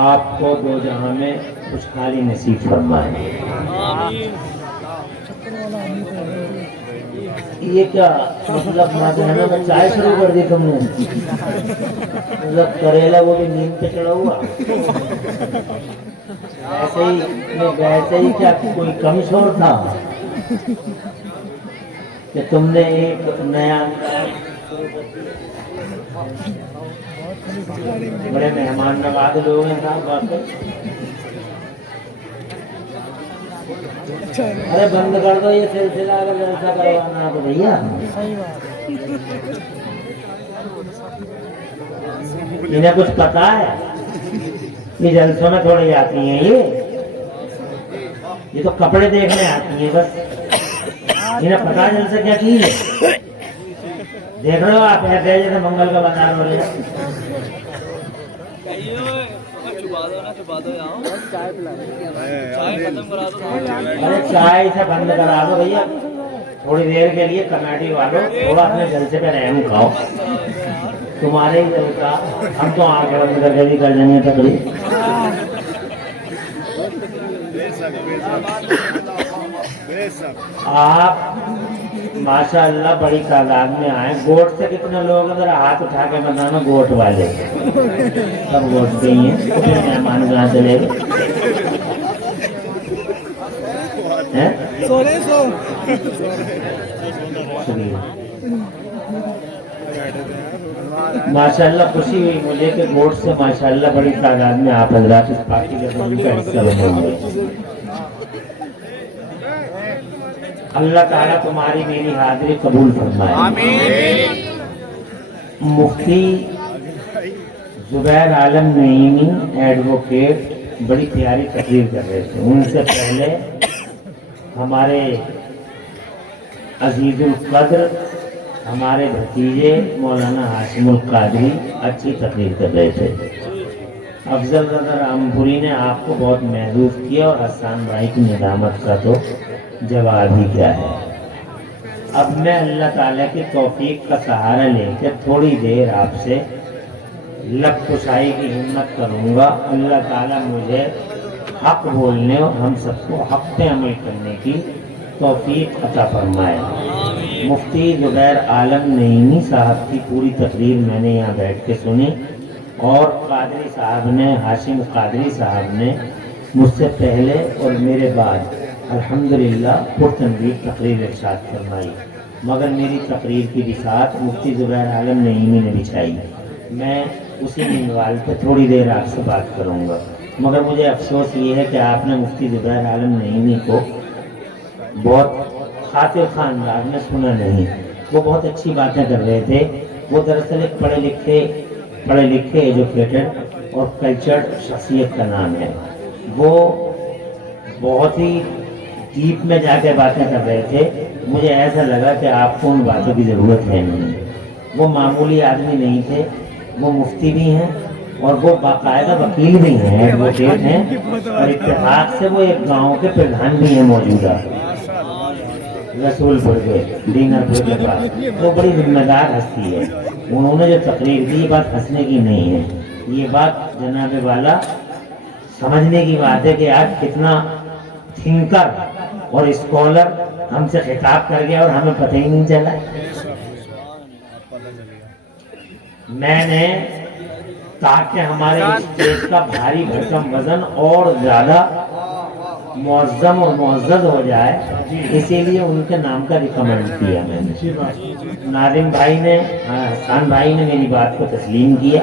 آپ کو دو جہاں میں خوشحالی نصیب فرمائے۔ یہ کیا مطلب مادرانہ میں چائے شروع کر دی تم نے؟ مطلب کریلا وہ بھی نیند پہ چڑھا ہوا؟ ویسے ہی کیا کوئی کم شور تھا کہ تم نے ایک نیا بڑے مہمان نواز لوگ ہیں صاحب واقعی۔ ارے بند کر دو یہ سلسلہ اگر جلسہ کروانا تو بھیا۔ انہیں کچھ پتا ہے یہ جلسوں میں تھوڑی آتی ہیں، یہ تو کپڑے دیکھنے آتی ہیں بس۔ انہیں پتا جلسہ کیا چیز ہے؟ دیکھ رہے ہو آپ ایسے جیسے منگل کا بازار ہو رہا ہے۔ ارے چائے سے بند کرا دو بھیا تھوڑی دیر کے لیے، کمیٹی والوں تھوڑا اپنے جلسے پہ رحم کھاؤ۔ تمہارے ہی جلسہ ہم تو آنکھ بند کر کے بھی کر دیں گے تقریب۔ آپ ماشاء اللہ بڑی تعداد میں آئے۔ گوٹ سے کتنے لوگ اگر ہاتھ اٹھا کے بتانا؟ گوٹ والے سب گوٹ کے ہی ہیں، پھر مہمان کہاں چلے گئے؟ ماشاء اللہ خوشی ہوئی مجھے کہ گوٹ سے ماشاء اللہ بڑی تعداد میں آپ حضرات اس پارٹی کے ضرور کا حصہ بنے ہوئے۔ اللہ تعالیٰ تمہاری میری حاضری قبول فرمائے۔ آمین۔ مفتی زبیر عالم نعیمی ایڈوکیٹ بڑی پیاری تقریر کر رہے تھے۔ ان سے پہلے ہمارے عزیز القدر ہمارے بھتیجے مولانا ہاشم القادری اچھی تقریر کر رہے تھے۔ افضل رضا رامپوری نے آپ کو بہت محظوظ کیا، اور حسان بھائی کی ندامت کا تو جواب ہی کیا ہے۔ اب میں اللہ تعالیٰ کی توفیق کا سہارا لے کے تھوڑی دیر آپ سے لب کشائی کی ہمت کروں گا۔ اللہ تعالیٰ مجھے حق بولنے اور ہم سب کو حق پہ عمل کرنے کی توفیق عطا فرمائے۔ مفتی زبیر عالم نعیمی صاحب کی پوری تقریر میں نے یہاں بیٹھ کے سنی، اور قادری صاحب نے، ہاشم قادری صاحب نے مجھ سے پہلے اور میرے بعد الحمدللہ پرتنویر تقریر ارشاد فرمائی، مگر میری تقریر کی بساط مفتی زبیر عالم نعیمی نے بچھائی۔ میں اسی منوال پہ تھوڑی دیر آپ سے بات کروں گا، مگر مجھے افسوس یہ ہے کہ آپ نے مفتی زبیر عالم نعیمی کو بہت خاطر خواہ انداز میں سنا نہیں۔ وہ بہت اچھی باتیں کر رہے تھے۔ وہ دراصل ایک پڑھے لکھے ایجوکیٹڈ اور کلچرڈ شخصیت کا نام ہے۔ وہ بہت ہی ڈیپ میں جا کے باتیں کر رہے تھے۔ مجھے ایسا لگا کہ آپ کو ان باتوں کی ضرورت ہے نہیں۔ وہ معمولی آدمی نہیں تھے، وہ مفتی بھی ہیں اور وہ باقاعدہ وکیل بھی ہیں، ایڈوکیٹ ہیں، اور اتفاق سے وہ ایک گاؤں کے پردھان بھی ہیں موجودہ، رسول پور کے دینر پور کے پاس۔ وہ بڑی ذمہ دار ہستی ہے۔ انہوں نے جو تقریر دی، یہ بات ہنسنے کی نہیں ہے، یہ بات جناب والا سمجھنے کی بات ہے کہ آج کتنا تھنکر اور اسکالر ہم سے خطاب کر گیا اور ہمیں پتہ ہی نہیں چلا۔ میں نے تاکہ ہمارے اسٹیج کا بھاری بھرکم وزن اور زیادہ معظم اور معزز ہو جائے، اسی لیے ان کے نام کا ریکمینڈ کیا میں نے۔ ناظم بھائی نے، حسان بھائی نے میری بات کو تسلیم کیا۔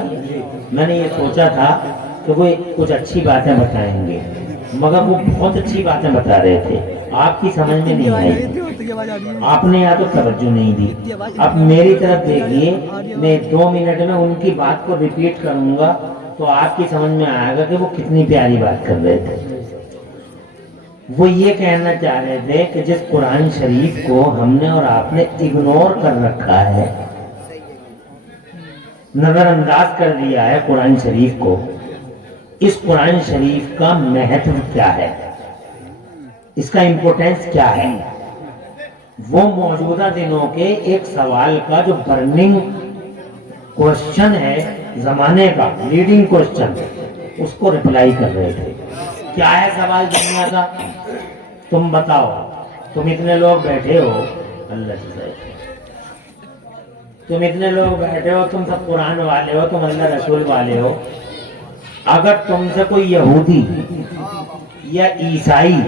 میں نے یہ سوچا تھا کہ وہ کچھ اچھی باتیں بتائیں گے، مگر وہ بہت اچھی باتیں بتا رہے تھے، آپ کی سمجھ میں نہیں آئی، آپ نے یا تو توجہ نہیں دی۔ اب میری طرف دیکھیے، میں 2 منٹ میں ان کی بات کو ریپیٹ کروں گا تو آپ کی سمجھ میں آئے گا کہ وہ کتنی پیاری بات کر رہے تھے۔ وہ یہ کہنا چاہ رہے تھے کہ جس قرآن شریف کو ہم نے اور آپ نے اگنور کر رکھا ہے، نظر انداز کر دیا ہے قرآن شریف کو، اس قرآن شریف کا مہتو کیا ہے، اس کا امپورٹنس کیا ہے، وہ موجودہ دنوں کے ایک سوال کا جو برننگ کوشچن ہے، زمانے کا لیڈنگ کوشچن، اس کو ریپلائی کر رہے تھے. کیا ہے سوال دنیا کا؟ تم بتاؤ، تم اتنے لوگ بیٹھے ہو، اللہ کی ذات، تم اتنے لوگ بیٹھے ہو، تم سب قرآن والے ہو، تم اللہ رسول والے ہو. اگر تم سے کوئی یہودی یا عیسائی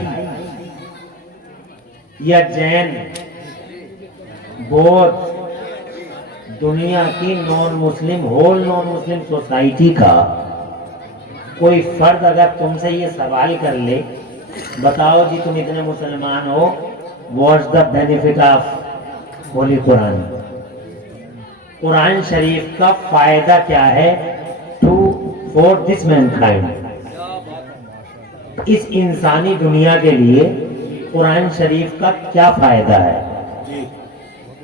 یا جین، بودھ، دنیا کی نان مسلم، ہول نان مسلم سوسائٹی کا کوئی فرد اگر تم سے یہ سوال کر لے، بتاؤ جی تم اتنے مسلمان ہو، what's the benefit of holy Quran? Quran شریف کا فائدہ کیا ہے فور دس مین کائنڈ؟ اس انسانی دنیا کے لیے قرآن شریف کا کیا فائدہ ہے؟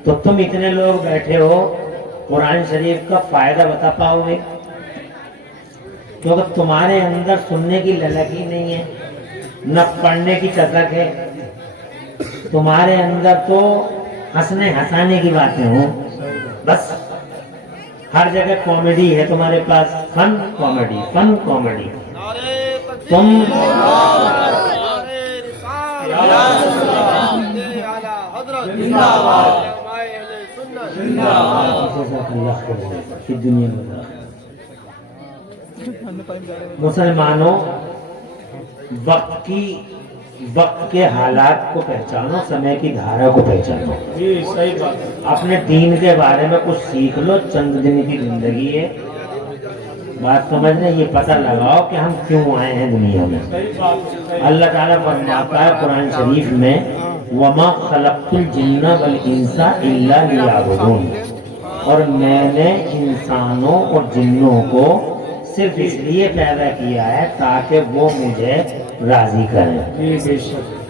تو تم اتنے لوگ بیٹھے ہو، قرآن شریف کا فائدہ بتا پاؤ گے؟ کیونکہ تمہارے اندر سننے کی للک ہی نہیں ہے، نہ پڑھنے کی کثرت ہے. تمہارے اندر تو ہنسنے ہنسانے کی باتیں ہوں، بس ہر جگہ کامیڈی ہے تمہارے پاس، فن کامیڈی، فن کامیڈی. تم مسلمانوں، وقت کے حالات کو پہچانو، سمے کی دھارا کو پہچانو. اپنے دین کے بارے میں کچھ سیکھ لو، چند دن کی زندگی ہے، بات سمجھنے، یہ پتہ لگاؤ کہ ہم کیوں آئے ہیں دنیا میں. اللہ تعالیٰ فرماتا ہے قرآن شریف میں، وَمَا خَلَقْتُ الْجِنَّ وَالْإِنسَ إِلَّا لِيَعْبُدُونَ، اور میں نے انسانوں اور جنوں کو صرف اس لیے پیدا کیا ہے تاکہ وہ مجھے راضی کریں.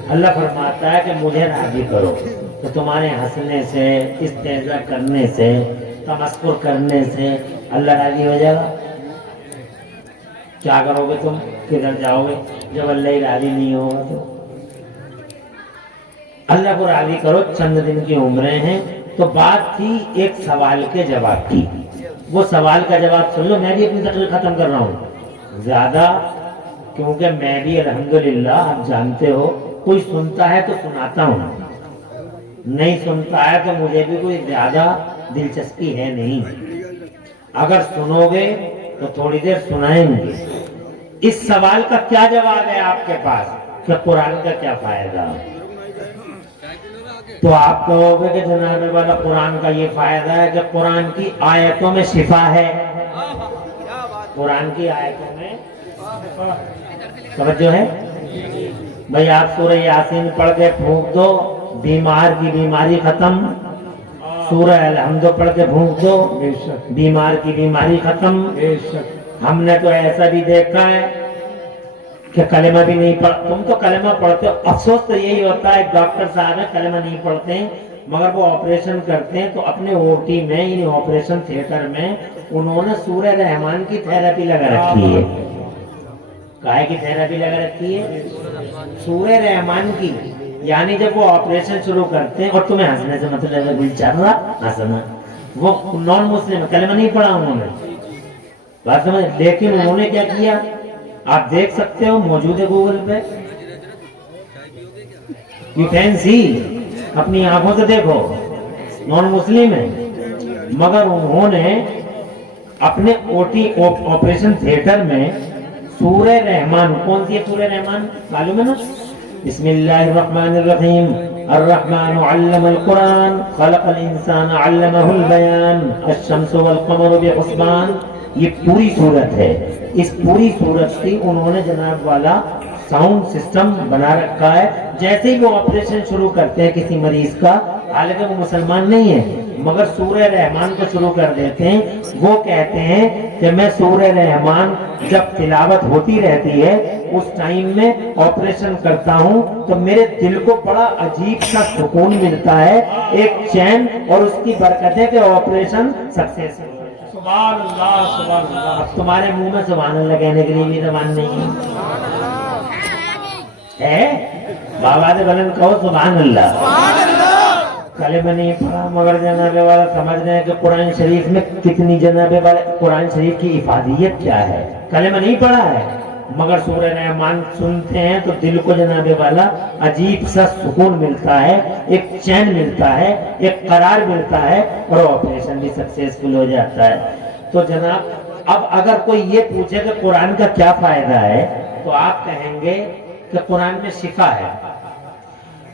اللہ فرماتا ہے کہ مجھے راضی کرو. تو تمہارے ہنسنے سے، استہزاء کرنے سے، تمسخر کرنے سے اللہ راضی ہو جائے گا؟ کیا کرو گے تم؟ کدھر جاؤ گے جب اللہ ہی راضی نہیں ہوگا؟ تو اللہ کو راضی کرو. چند دن کی عمریں ہیں. تو بات تھی ایک سوال کے جواب کی، وہ سوال کا جواب سن لو. میں بھی اپنی تقریر ختم کر رہا ہوں زیادہ، کیونکہ میں بھی الحمدللہ، آپ جانتے ہو، کوئی سنتا ہے تو سناتا ہوں، نہیں سنتا ہے تو مجھے بھی کوئی زیادہ دلچسپی ہے نہیں. اگر سنو گے تو تھوڑی دیر سنائیں گے. اس سوال کا کیا جواب ہے آپ کے پاس کہ قرآن کا کیا فائدہ؟ تو آپ کہو گے کہ جناب والا قرآن کا یہ فائدہ ہے کہ قرآن کی آیتوں میں شفا ہے. قرآن کی آیتوں میں توجہ ہے بھائی. آپ سورہ یاسین پڑھ کے پھونک دو، بیمار کی بیماری ختم. سورہ الحمد پڑھ کے پھونک دو، بیمار کی بیماری ختم. ہم نے تو ایسا بھی دیکھا ہے کہ کلمہ بھی نہیں پڑھ، تم تو کلمہ پڑھتے ہو. افسوس تو یہی ہوتا ہے، ڈاکٹر صاحب کلمہ نہیں پڑھتے ہیں مگر وہ آپریشن کرتے ہیں تو اپنے او ٹی میں، یعنی آپریشن تھیٹر میں، انہوں نے سورہ رحمان کی تھیراپی لگا رکھی ہے. کائے کی تھیراپی لگا رکھی ہے؟ سورہ رحمان کی. یعنی جب وہ آپریشن شروع کرتے ہیں، اور تمہیں ہنسنے سے مطلب ہے دل چل رہا ہنسنا، وہ نان مسلم کلمہ نہیں پڑھا انہوں نے، بات سمجھ. لیکن انہوں نے کیا کیا آپ دیکھ سکتے ہو، موجود ہے گوگل پہ، یو کین سی، اپنی آنکھوں سے دیکھو. نان مسلم ہے مگر انہوں نے اپنے او ٹی آپریشن تھیٹر میں سورہ رحمان، کون سی ہے سورہ رحمان معلوم ہے نا؟ بسم اللہ الرحمن الرحیم، الرحمن علم القرآن خلق الانسان علمہ البیان الشمس والقمر بحسبان. یہ پوری صورت ہے. اس پوری صورت کی انہوں نے جناب والا ساؤنڈ سسٹم بنا رکھا ہے. جیسے ہی وہ آپریشن شروع کرتے ہیں کسی مریض کا، حالانکہ وہ مسلمان نہیں ہے مگر سورہ رحمان کو شروع کر دیتے ہیں. وہ کہتے ہیں کہ میں سورہ رحمان جب تلاوت ہوتی رہتی ہے اس ٹائم میں آپریشن کرتا ہوں تو میرے دل کو بڑا عجیب سا سکون ملتا ہے، ایک چین، اور اس کی برکت ہے کہ آپریشن سکسیس. سبحان اللہ سبحان اللہ. اب تمہارے منہ میں سبحان اللہ کہنے کے لیے بھی زبان نہیں ہے. بابا سے بلند کہو سبحان اللہ. کلمہ نہیں پڑھا مگر جناب والا سمجھ رہے ہیں کہ قرآن شریف میں کتنی جناب والا، قرآن شریف کی افادیت کیا ہے. کلمہ نہیں پڑھا ہے، مگر سورہ رحمان سنتے ہیں تو دل کو جناب والا عجیب سا سکون ملتا ہے، ایک چین ملتا ہے، ایک قرار ملتا ہے، اور آپریشن بھی سکسیسفل ہو جاتا ہے۔ تو جناب اب اگر کوئی یہ پوچھے کہ قرآن کا کیا فائدہ ہے تو آپ کہیں گے کہ قرآن میں شفا ہے۔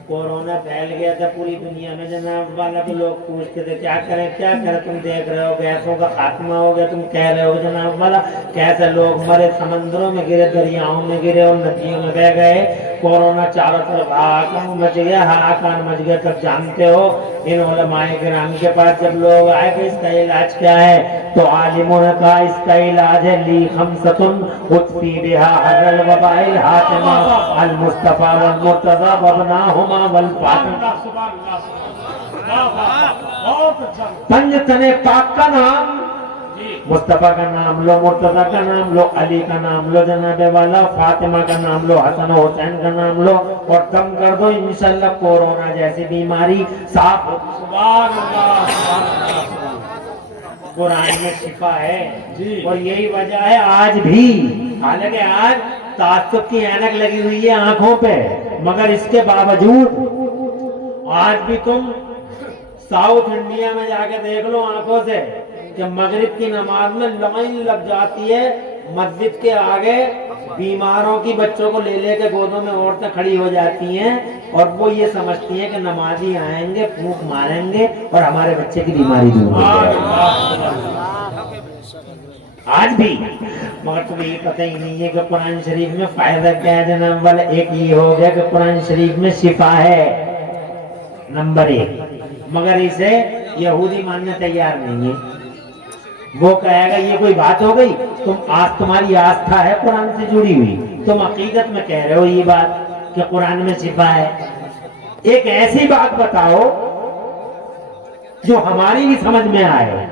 کورونا پھیل گیا تھا پوری دنیا میں جناب والا، تو لوگ پوچھتے تھے کیا کریں کیا کریں، تم دیکھ رہے ہو گیسوں کا خاتمہ ہو گیا، تم کہہ رہے ہو جناب والا کیسے لوگ مرے، سمندروں میں گرے، دریاؤں میں گرے اور ندیوں میں بہ گئے، کورونا چاروں طرف ہاکان مچ گیا، ہاکان مچ گیا۔ تب جانتے ہو ان علماء کرام کے پاس جب لوگ آئے کہ اس کا علاج کیا ہے تو عالموں نے کہا اس کا علاج ہے لی خمستن اطفی بہا حر الوباء الحاتمہ المصطفیٰ والمرتضیٰ وابناہما والفاطمہ۔ پنج تنے پاک کا نام، مصطفیٰ کا نام لو، مرتضیٰ کا نام لو، علی کا نام لو جناب والا، فاطمہ کا نام لو، حسن و حسین کا نام لو، اور دم کر دو انشاءاللہ کورونا جیسی بیماری صاف ہو۔ سبحان اللہ، قرآن میں شفا ہے، اور یہی وجہ ہے آج بھی، حالانکہ آج تعصب کی اینک لگی ہوئی ہے آنکھوں پہ، مگر اس کے باوجود آج بھی تم ساؤتھ انڈیا میں جا کے دیکھ لو آنکھوں سے کہ مغرب کی نماز میں لائن لگ جاتی ہے مسجد کے آگے، بیماروں کی بچوں کو لے لے کے گودوں میں عورتیں کھڑی ہو جاتی ہیں، اور وہ یہ سمجھتی ہیں کہ نمازی آئیں گے پھونک ماریں گے اور ہمارے بچے کی بیماری دور ہو جائے گی۔ آج بھی، مگر تمہیں یہ پتہ ہی نہیں ہے کہ قرآن شریف میں فائدہ کیا ہے جناب والا۔ ایک یہ ہو گیا کہ قرآن شریف میں شفا ہے، نمبر 1، مگر اسے یہودی ماننے تیار نہیں ہے۔ وہ کہے گا یہ کوئی بات ہو گئی، تمہاری آستھا ہے قرآن سے جڑی ہوئی، تم عقیدت میں کہہ رہے ہو یہ بات کہ قرآن میں شفا ہے۔ ایک ایسی بات بتاؤ جو ہماری بھی سمجھ میں آئے،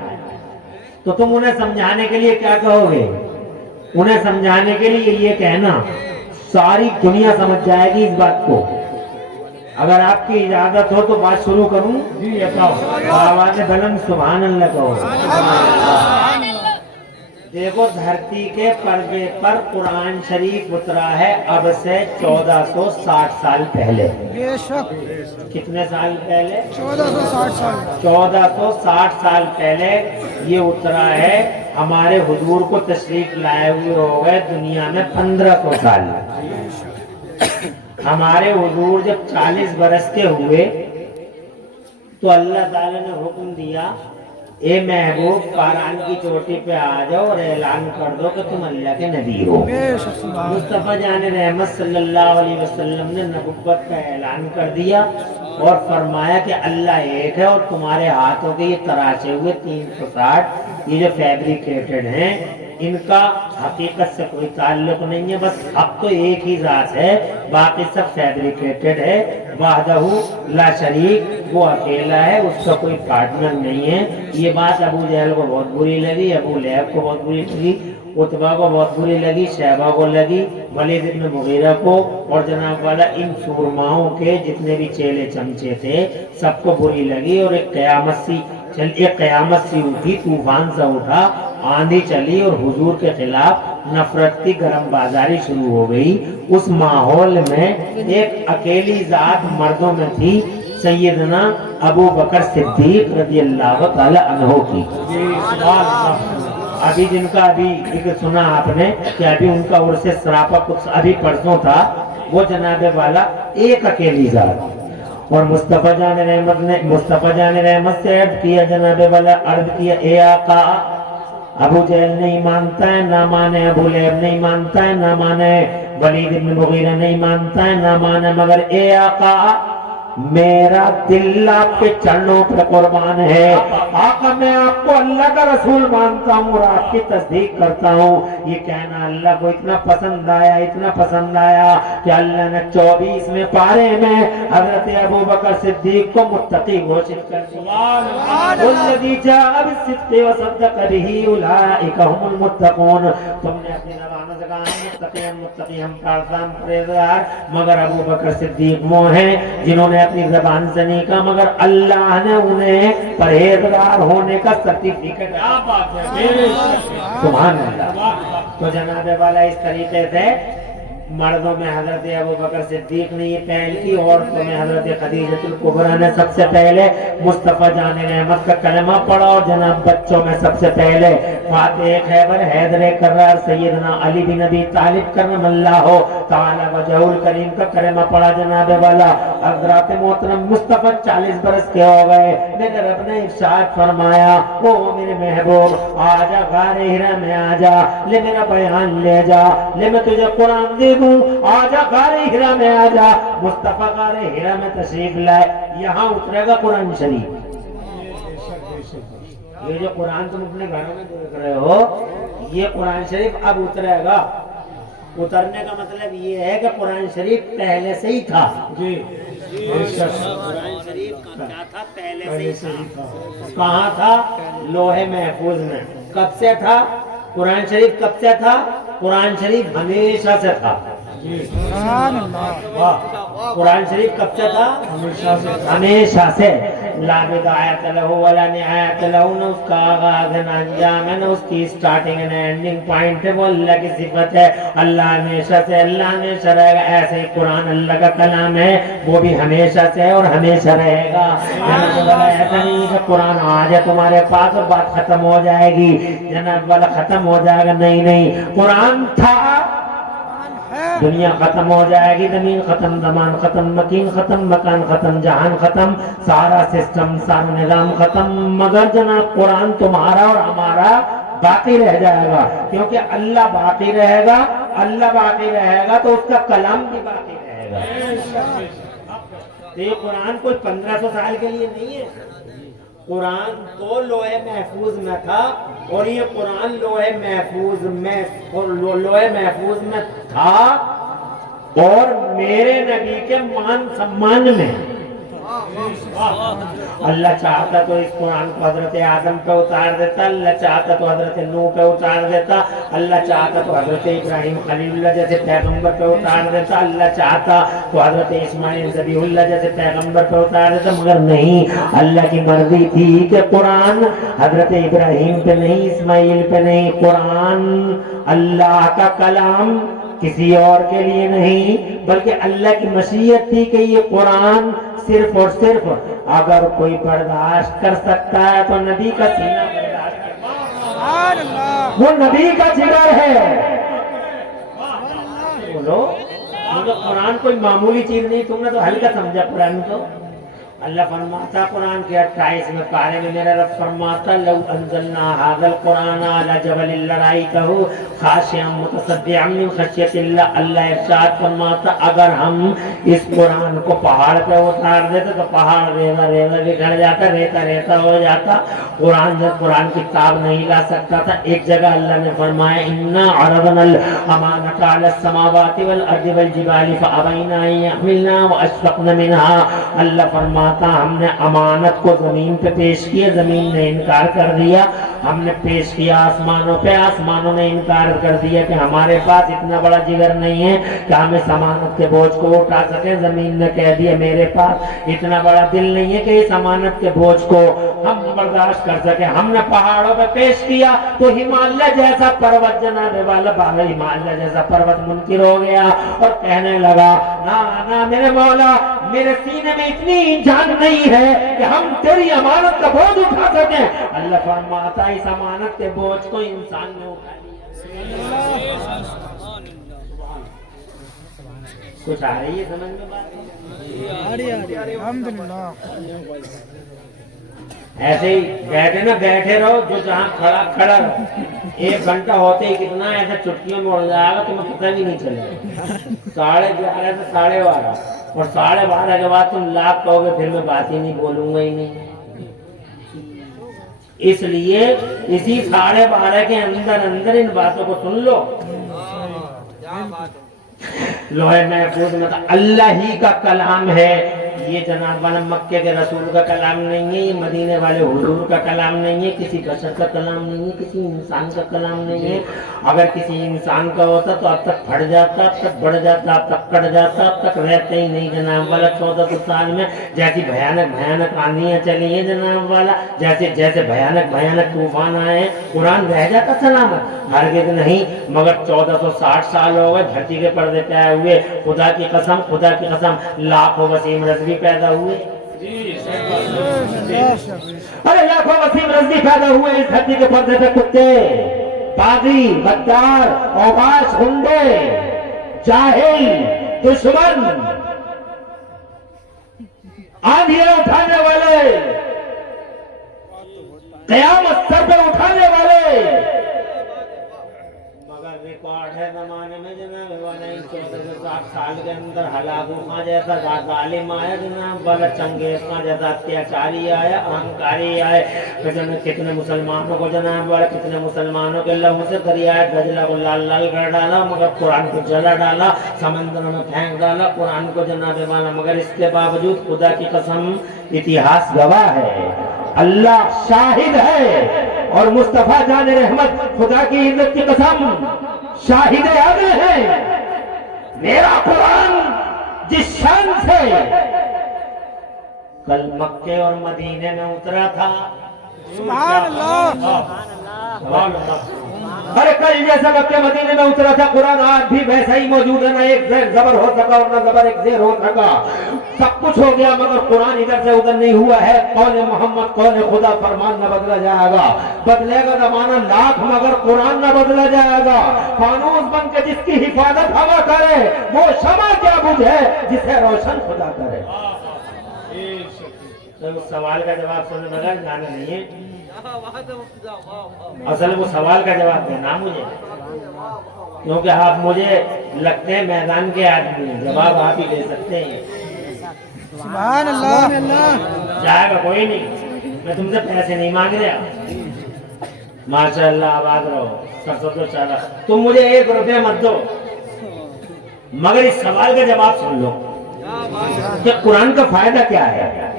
تو تم انہیں سمجھانے کے لیے کیا کہو گے؟ انہیں سمجھانے کے لیے یہ کہنا ساری دنیا سمجھ جائے گی اس بات کو۔ اگر آپ کی اجازت ہو تو بات شروع کروں؟ جی آواز بلند سبحان اللہ کہو۔ دیکھو دھرتی کے پردے پر قرآن شریف اترا ہے اب سے 1460 سال پہلے۔ کتنے سال پہلے؟ 1460 سال۔ 1460 سال پہلے یہ اترا ہے۔ ہمارے حضور کو تشریف لائے ہوئے ہو گئے دنیا میں 1500 سال۔ ہمارے حضور جب 40 برس کے ہوئے تو اللہ تعالیٰ نے حکم دیا اے محبوب پاران کی چوٹی پہ آ جاؤ اور اعلان کر دو کہ تم اللہ کے نبی ہو۔ مصطفیٰ جان رحمت صلی اللہ علیہ وسلم نے نبوت کا اعلان کر دیا اور فرمایا کہ اللہ ایک ہے، اور تمہارے ہاتھوں کے یہ تراشے ہوئے 360 یہ جو فیبریکیٹڈ ہیں ان کا حقیقت سے کوئی تعلق نہیں ہے، بس اب تو ایک ہی ذات ہے، باقی سب فیبریکیٹڈ ہے۔ وحدہ لا شریک، وہ اکیلا ہے، اس کا کوئی پارٹنر نہیں ہے۔ یہ بات ابو جہل کو بہت بری لگی، ابو لہب کو بہت بری لگی، عتبہ کو بہت بری لگی، شیبہ کو لگی، ولید ابن مغیرہ کو، اور جناب والا ان سورماؤں کے جتنے بھی چیلے چمچے تھے سب کو بری لگی، اور ایک قیامت سی اٹھی، طوفان سا اٹھا، آندھی چلی اور حضور کے خلاف نفرت کی گرم بازاری شروع ہو گئی۔ اس ماحول میں ایک اکیلی ذات مردوں میں تھی، سیدنا ابو بکر صدیق رضی اللہ تعالی عنہ کی۔ ابھی جن کا ابھی ذکر سنا آپ نے کہ ابھی ان کا عرس سراپا کچھ ابھی پرسوں تھا، وہ جناب والا ایک اکیلی ذات، اور مصطفیٰ جان رحمت سے عرض کیا جناب والا، عرض کیا اے آقا، ابو جہل نہیں مانتا ہے، نہ مانے ابو لہب نہیں مانتا ہے، نہ مانے ولید ابن مغیرہ نہیں مانتا ہے، نہ مانے، مگر اے آقا میرا دل آپ کے چرنوں پر قربان ہے۔ آقا میں آپ کو اللہ کا رسول مانتا ہوں اور آپ کی تصدیق کرتا ہوں۔ یہ کہنا اللہ کو اتنا پسند آیا، اتنا پسند آیا کہ اللہ نے 24ویں پارے میں حضرت ابو بکر صدیق کو متقی گھوشت کر دیا۔ والذی جاء بالصدق وصدق به اولئک هم المتقون۔ تم نے اپنی زبانوں سے کہا متقی ہم پرہیزگار، مگر ابو بکر صدیق وہ ہیں جنہوں نے اپنی زبان سے نہیں کہا، مگر اللہ نے انہیں پرہیزگار ہونے کا سرٹیفکیٹ۔ سبحان اللہ۔ تو جناب والا اس طریقے سے مردوں میں حضرت ابو بکر صدیق نے یہ پہل کی، عورتوں میں حضرت خدیجہ الکبریٰ نے سب سے پہلے مصطفیٰ جان رحمت کا کلمہ پڑھا، اور جناب بچوں میں سب سے پہلے فاتح خیبر حیدر کرار سیدنا علی بن ابی طالب کرم اللہ تعالی وجہہ الکریم کا کلمہ پڑھا جناب والا۔ حضرات محترم مصطفیٰ 40 برس کے ہو گئے، میرے رب نے ارشاد فرمایا او میرے محبوب آجا غار ہرا میں آجا، لے میرا بیان لے جا، لے میں تجھے قرآن دے دوں، آجا غار ہرا میں آجا۔ مصطفیٰ غار ہرا میں تشریف لائے، یہاں اترے گا قرآن شریف۔ یہ جو قرآن تم اپنے گھروں میں دیکھ رہے ہو، یہ قرآن شریف اب اترے گا۔ اترنے کا مطلب یہ ہے کہ قرآن شریف پہلے سے ہی تھا۔ جی قرآن شریف کیا تھا؟ پہلے سے ہی تھا۔ کہاں تھا؟ لوح محفوظ میں۔ کب سے تھا قرآن شریف؟ کب سے تھا قرآن شریف؟ ہمیشہ سے تھا۔ قرآن شریف کب سے تھا؟ ہمیشہ سے۔ لا بدایت لہو ولا نہایت لہو، نہ اس کا آغاز ہے نہ انجام ہے، نہ اس کی سٹارٹنگ ہے نہ اینڈنگ پوائنٹ ہے، وہ اللہ کی صفت ہے۔ اللہ ہمیشہ سے، اللہ ہمیشہ رہے گا۔ ایسے ہی قرآن اللہ کا کلام ہے، وہ بھی ہمیشہ سے اور ہمیشہ رہے گا۔ ایسا نہیں کہ قرآن آج ہے تمہارے پاس اور بات ختم ہو جائے گی، جناب والا ختم ہو جائے گا، نہیں نہیں، قرآن تھا، دنیا ختم ہو جائے گی، زمین ختم، زمان ختم، مکین ختم، مکان ختم، جہان ختم، سارا سسٹم، سارا نظام ختم، مگر جناب قرآن تمہارا اور ہمارا باقی رہ جائے گا، کیونکہ اللہ باقی رہے گا، اللہ باقی رہے گا تو اس کا کلام بھی باقی رہے گا۔ تو یہ قرآن کوئی 1500 سال کے لیے نہیں ہے، قرآن تو لوح محفوظ میں تھا، اور یہ قرآن لوح محفوظ میں تھا اور میرے نبی کے مان سمان میں۔ اللہ چاہتا تو اس قرآن کو حضرت آدم پہ اتار دیتا، اللہ چاہتا تو حضرت نوح پہ اتار دیتا، اللہ چاہتا تو حضرت ابراہیم خلیل اللہ جیسے پیغمبر پہ اتار دیتا، اللہ چاہتا تو حضرت اسماعیل ذبیح اللہ جیسے پیغمبر پہ اتار دیتا، مگر نہیں، اللہ کی مرضی تھی کہ قرآن حضرت ابراہیم پہ نہیں، اسماعیل پہ نہیں، قرآن اللہ کا کلام کسی اور کے لیے نہیں، بلکہ اللہ کی مشیت تھی کہ یہ قرآن صرف اور صرف اگر کوئی برداشت کر سکتا ہے تو نبی کا سینہ برداشت کرتا ہے، وہ نبی کا جگر ہے۔ بولو، قرآن کوئی معمولی چیز نہیں، تم نے تو ہلکا سمجھا قرآن کو۔ اللہ فرماتا قرآن کے 28 میں پارے میں میرا رب فرماتا لو انزلنا هذا القرآن على جبل لرأيته خاشعا متصدعا من خشية اللہ۔ اللہ ارشاد فرماتا اگر ہم اس قرآن کو پہاڑ پہ اتار دیتے تو پہاڑ ریزہ ریزہ بگڑ جاتا، ریتا ریتا ہو جاتا، قرآن کی کتاب نہیں لا سکتا تھا۔ ایک جگہ اللہ نے فرمایا انا عرضنا الامانة على السماوات والارض والجبال فابين ان يحملنها واشفقن منها۔ اللہ فرماتا ہم نے امانت کو زمین پہ پیش کیا، زمین نے انکار کر دیا، ہم نے پیش کیا آسمانوں پہ، آسمانوں نے انکار کر دیا کہ ہمارے پاس اتنا بڑا جگر نہیں ہے کہ ہم اس امانت کے بوجھ کو اٹھا سکیں، زمین نے کہہ دیا میرے پاس اتنا بڑا دل نہیں ہے کہ اس امانت کے بوجھ کو ہم برداشت کر سکیں۔ ہم نے پہاڑوں پہ پیش کیا تو ہمالیہ جیسا پروت جناب والا بالا ہمالیہ جیسا پروت منکر ہو گیا اور کہنے لگا نا میرے مولا، میرے سینے میں اتنی جان نہیں ہے کہ ہم تیری امانت کا بوجھ اٹھا سکیں۔ اللہ فرماتا اس امانت کے بوجھ کو انسان نے اٹھا لیا۔ کچھ آ رہی ہے سمجھ میں بات؟ الحمدللہ۔ ایسے ہی بیٹھے رہو، جو جہاں کھڑا رہو، 1 گھنٹہ ہوتے ہی کتنا ایسے چٹکیوں میں اڑ جائے گا تمہیں پتہ بھی نہیں چلے گا۔ 11:30 سے 12:30 اور 12:30 کے بعد تم لاکھ کہو گے پھر میں بات ہی نہیں بولوں گا ہی نہیں۔ اس لیے اسی 12:30 کے اندر ان باتوں کو سن لو۔ لوح محفوظ میں اللہ ہی کا کلام ہے، یہ جناب والا مکے کے رسول کا کلام نہیں ہے، یہ مدینے والے حضور کا کلام نہیں ہے، کسی بشر کا کلام نہیں ہے، کسی انسان کا کلام نہیں ہے۔ اگر کسی انسان کا ہوتا تو اب تک پھٹ جاتا، اب تک بڑھ جاتا، اب تک کٹ جاتا، اب تک رہتے ہی نہیں جناب والا 1400 سال میں جیسی بھیانک آندیاں چلی ہیں جناب والا، جیسے بھیانک طوفان آئے ہیں، قرآن رہ جاتا سلامت؟ ہرگز نہیں، مگر 1460 سال ہو گئے دھرتی کے پردے پہ آئے ہوئے، خدا کی قسم لاکھوں وسیم رضوی پیدا ہوئے، ارے لاکھوں وسیم رضوی پیدا ہوئے اس دھرتی کے پردے پہ، کتے، باغی، غدار، اوباش، گنڈے، جاہل، دشمن، آندھیاں اٹھانے والے، قیامت سر پہ اٹھانے والے، مگر ریکارڈ ہے زمانے میں جناب والا 1460 سال کے اندر ہلاکو خان جیسا ظالم آیا جناب والا، چنگیز خان جیسا اتیاچاری آیا، اہنکاری آئے، کتنے مسلمانوں کو جناب والا، کتنے مسلمانوں کے لہو سے دریائے دجلہ کو لال لال کر ڈالا، مگر قرآن کو جلا ڈالا، سمندر میں پھینک ڈالا قرآن کو جناب والا، مگر اس کے باوجود خدا کی قسم اتہاس گواہ ہے، اللہ شاہد ہے، اور مصطفیٰ جان رحمت خدا کی عزت کی قسم شاہد عدل ہے، میرا قرآن جس شان سے کل مکے اور مدینے میں اترا تھا، سبحان اللہ، ارے کل جیسا مکے مدینے میں اترا تھا قرآن آج بھی ویسا ہی موجود ہے، نہ ایک زبر ہو سکا اور نہ زبر ایک زیر ہو سکا، سب کچھ ہو گیا مگر قرآن ادھر سے ادھر نہیں ہوا ہے، قول محمد قول خدا فرمان نہ بدلا جائے گا، بدلے گا زمانہ لاکھ مگر قرآن نہ بدلا جائے گا، فانوس بن کے جس کی حفاظت ہوا کرے وہ شمع کیا بجھے جسے روشن خدا کرے۔ سوال کا جواب سننے بغیر جانا نہیں ہے، اصل وہ سوال کا جواب دینا مجھے، کیونکہ آپ مجھے لگتے ہیں میدان کے آدمی ہیں، جواب آپ ہی دے سکتے ہیں۔ سبحان اللہ، جائے گا کوئی نہیں، میں تم سے پیسے نہیں مانگ رہا، ماشاءاللہ آباد رہو، سرسو چالا، تم مجھے 1 روپے مت دو، مگر اس سوال کا جواب سن لو کہ قرآن کا فائدہ کیا ہے۔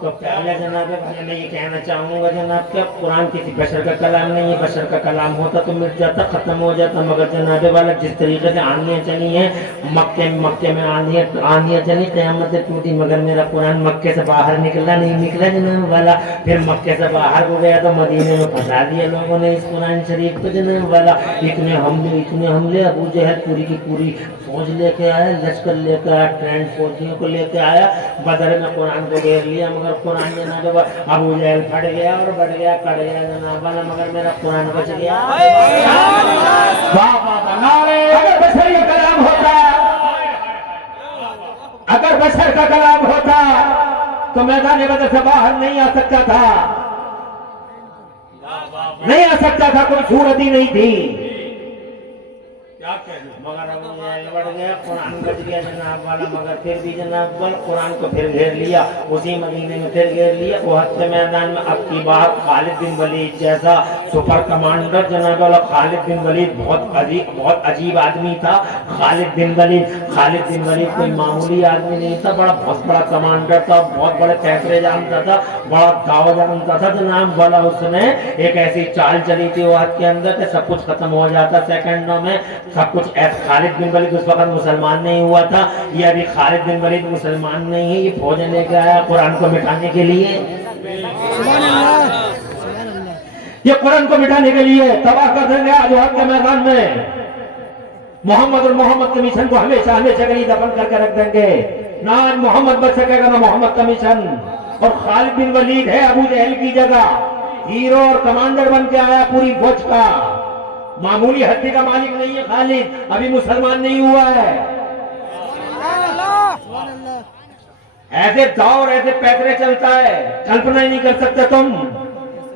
تو پہلے جناب میں یہ کہنا چاہوں گا جناب کہ قرآن کسی بشر کا کلام نہیں ہے، بشر کا کلام ہوتا تو مٹ جاتا، ختم ہو جاتا، مگر جناب والا جس طریقے سے آندیاں چلی ہیں، مکے میں آندیاں چلی، قیامت ٹوٹی، مگر میرا قرآن مکے سے باہر نکلا جناب والا، پھر مکے سے باہر ہو گیا تو مدینے میں پھنسا دیا لوگوں نے اس قرآن شریف کو جناب والا، اتنے حملے ابو جہل پوری کی پوری فوج لے کے آیا، لشکر لے کے آیا، ٹرینڈ فوجیوں کو لے کے آیا، بدر میں قرآن کو گھیر لیا، مگر قرآن جناب ابو جہل پھٹ گیا اور بڑھ گیا، کٹ گیا جناب والا، مگر میرا قرآن بچ گیا۔ اگر بشر کا کلام ہوتا، اگر بشر کا کلام ہوتا تو میدان بدر سے باہر نہیں آ سکتا تھا، نہیں آ سکتا تھا، کوئی صورت ہی نہیں تھی، مگر ابو جہل بڑھ گیا، قرآن بچ گیا جناب والا، مگر پھر بھی جناب والا قرآن کو پھر گھیر لیا، اسی مدینے میں پھر گھیر لیا، احد کے میدان میں اب کی بات، خالد بن ولید جیسا سپر کمانڈر جناب والا، خالد بن ولید بہت عجیب آدمی تھا، خالد بن ولید کوئی معمولی آدمی نہیں تھا، بہت بڑا کمانڈر تھا، بہت بڑے فیصلے جانتا تھا، بڑا داؤ جانتا تھا جناب والا، اس نے ایک ایسی چال چلی تھی احد کے اندر کہ سب کچھ ختم ہو جاتا سیکنڈوں میں، سب کچھ۔ خالد بن ولید اس وقت مسلمان نہیں ہوا تھا، یہ ابھی خالد بن ولید مسلمان نہیں ہے، یہ فوجیں لے کے آیا قرآن کو مٹانے کے لیے، یہ قرآن کو مٹانے کے لیے تباہ کر دیں گے آج احد کے میدان میں، محمد اور محمد کا مشن کو ہمیشہ کے لیے دفن کر کے رکھ دیں گے، نہ آج محمد بچ سکے گا نہ محمد کا مشن، اور خالد بن ولید ہے ابو جہل کی جگہ، ہیرو اور کمانڈر بن کے آیا پوری فوج کا، معمولی ہتھی کا مالک نہیں ہے خالد، ابھی مسلمان نہیں ہوا ہے، ایسے دور ایسے پیترے چلتا ہے، کلپنا ہی نہیں کر سکتے تم،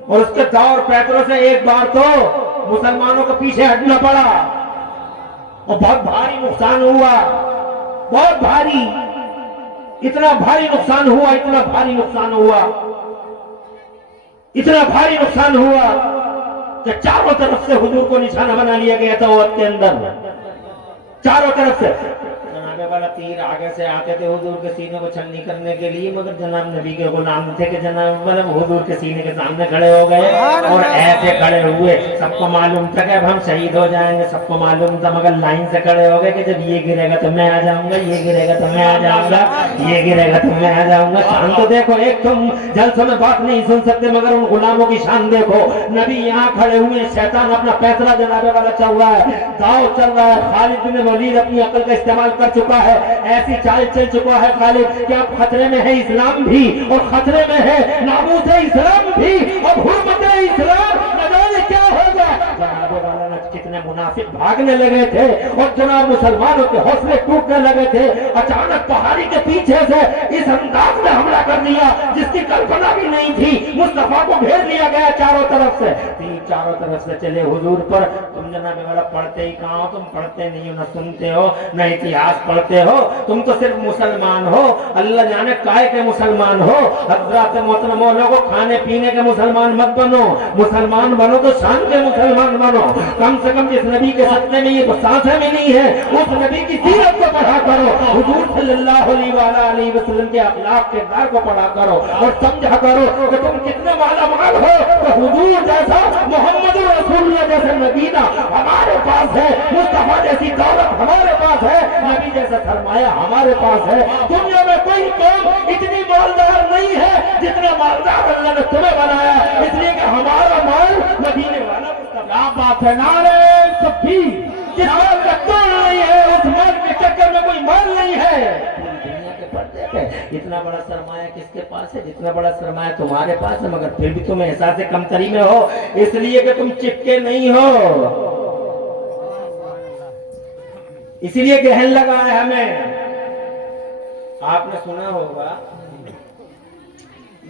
اور اس کے دور پیتروں سے ایک بار تو مسلمانوں کو پیچھے ہٹنا پڑا، اور بہت بھاری نقصان ہوا، بہت بھاری، اتنا بھاری نقصان ہوا، اتنا بھاری نقصان ہوا کہ چاروں طرف سے حضور کو نشانہ بنا لیا گیا تھا احد کے اندر، چاروں طرف سے، جناب वाला तीर आगे से आते थे हुजूर के सीने को छलनी करने के लिए, मगर जनाब नबी के गुलाम थे कि जनाब वाला हुजूर के सीने के सामने खड़े हो गए और ऐसे खड़े हुए। सबको मालूम था कि अब हम शहीद हो जाएंगे, सबको मालूम था, मगर लाइन से खड़े हो गए कि जब ये गिरेगा तो मैं आ जाऊंगा, ये गिरेगा तो मैं आ जाऊंगा, ये गिरेगा तो मैं आ जाऊंगा। शान तो देखो, एक तुम जलसों में बात नहीं सुन सकते मगर उन गुलामों की शान देखो। नबी यहाँ खड़े हुए, शैतान अपना फैसला जनाबे वाला चल रहा है, दाव चल रहा है। खालिद बिन वलीद अपनी अकल का इस्तेमाल कर चुका है, ऐसी चाल चल चुका है खालिद कि अब खतरे में है इस्लाम भी और खतरे में है नामूस इस्लाम भी और हुर्मत इस्लाम। न जाने क्या होगा। जनाबे वाला ने कितने मुनाफिक भागने लगे थे और जनाब मुसलमानों के हौसले टूटने लगे थे। अचानक पहाड़ी के पीछे से इस अंदाज में हमला कर दिया जिसकी कल्पना भी नहीं थी। मुस्तफा को घेर लिया गया चारों तरफ से, तीर चारों तरफ से चले हुजूर पर। तुम जनाबे वाला पढ़ते ही कहाँ हो, तुम पढ़ते नहीं हो, न सुनते हो, न इतिहास पढ़ते हो, तुम तो सिर्फ मुसलमान हो, अल्लाह जाने काय के मुसलमान हो। हज़रात मोहतरम लोगों, खाने पीने के मुसलमान मत बनो, मुसलमान बनो तो शान के मुसलमान बनो। कम से कम जिस नबी के सत्ते में ये तो सांसें में नहीं है, उस नबी की सीरत को पढ़ा करो, हुजूर सल्लल्लाहु अलैहि वसल्लम के अखलाक किरदार को पढ़ा करो और समझा करो कि तुम कितने माला माल हो। तो हुजूर जैसा, मोहम्मद रसूलुल्लाह जैसे नबीना हमारे पास है, मुस्तफा जैसी दौलत हमारे पास है, नबी जैसा सरमाया हमारे पास है। दुनिया में कोई कौम इतनी मालदार नहीं है जितना मालदार अल्लाह ने तुम्हें बनाया, इसलिए कि हमारा माल मदीने वाला मुस्तफा। बात है, नारे तकबीर। जिस माल का तोड़ नहीं है उस माल के चक्कर में कोई माल नहीं है। दुनिया के पर्दे पे इतना बड़ा सरमाया किसके पास है? जितना बड़ा सरमाया तुम्हारे पास है, मगर फिर भी तुम एहसास कमतरी में हो, इसलिए कि तुम चिपके नहीं हो, इसीलिए गहन लगा है हमें। आपने सुना होगा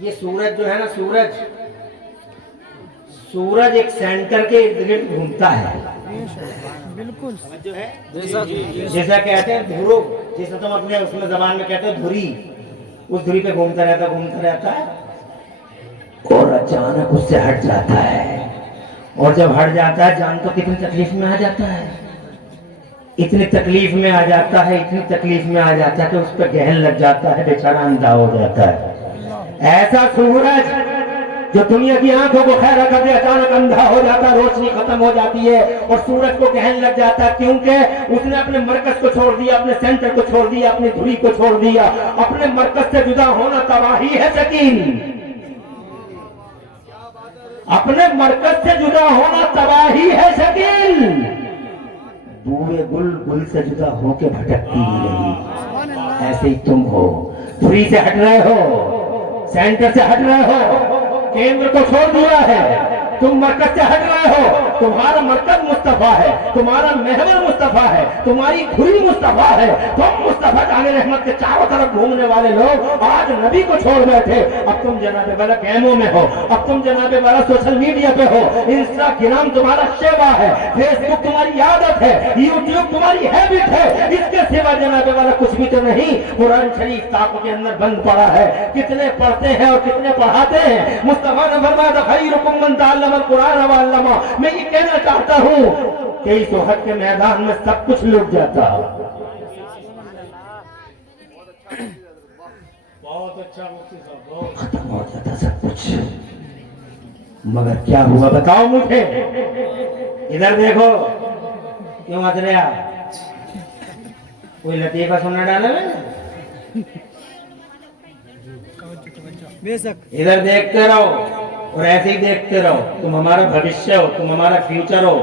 ये सूरज जो है ना, सूरज एक सेंटर के इर्द गिर्द घूमता है, बिल्कुल जो है जैसा कहते हैं ध्रुव, जैसे तुम अपने उसमें जबान में कहते हो धुरी, उस धुरी पे घूमता रहता है और अचानक उससे हट जाता है। और जब हट जाता है, जान तो कितनी तकलीफ में आ जाता है, इतनी तकलीफ में आ जाता है, इतनी तकलीफ में आ जाता है कि उस पर गहन लग जाता है, बेचारा अंधा हो जाता है। ऐसा सूरज जो दुनिया की आंखों को खैरा कर दे, अचानक अंधा हो जाता है, रोशनी खत्म हो जाती है और सूरज को गहन लग जाता है, क्योंकि उसने अपने मरकज को छोड़ दिया, अपने सेंटर को छोड़ दिया, अपनी धुरी को छोड़ दिया। अपने मरकज से जुदा होना तबाही है शकीन, अपने मरकज से जुदा होना तबाही है शकीन। बूढ़े गुल से जुदा होके भटकती ही रही, ऐसे ही तुम हो, धुरी से हट रहे हो, सेंटर से हट रहे हो, केंद्र को छोड़ दिया है, तुम मरकज से हट रहे हो। तुम्हारा मरकज मुस्तफा है, तुम्हारा महवर मुस्तफा है, तुम्हारी धुरी मुस्तफा है। तुम मुस्तफा जाने रहमत के चारों तरफ घूमने वाले लोग आज नबी को छोड़ बैठे। अब तुम जनाबे वाला कैमों में हो, अब तुम जनाबे वाला सोशल मीडिया पे हो, इंस्टाग्राम तुम्हारा सेवा है, फेसबुक तुम्हारी आदत है, यूट्यूब तुम्हारी हैबिट है, इसके सिवा जनाबे वाला कुछ भी तो नहीं। कुरान शरीफ ताक के अंदर बंद पड़ा है, कितने पढ़ते हैं और कितने पढ़ाते हैं। मुस्तफा ने फरमाया खैरुकुम मन तअल्लमल कुरान व अल्लमा। मैं ये कहना चाहता हूँ कि इस वक्त के मैदान में सब कुछ लुट जाता, बहुत अच्छा मुफ्ती साहब, खत्म हो जाता सब कुछ, मगर क्या हुआ बताओ मुझे। इधर देखो, क्यों हंस रहे आप? कोई लतीफा सुनने डाला मैंने? बेशक इधर देखते रहो और ऐसे ही देखते रहो। तुम हमारा भविष्य हो, तुम हमारा फ्यूचर हो,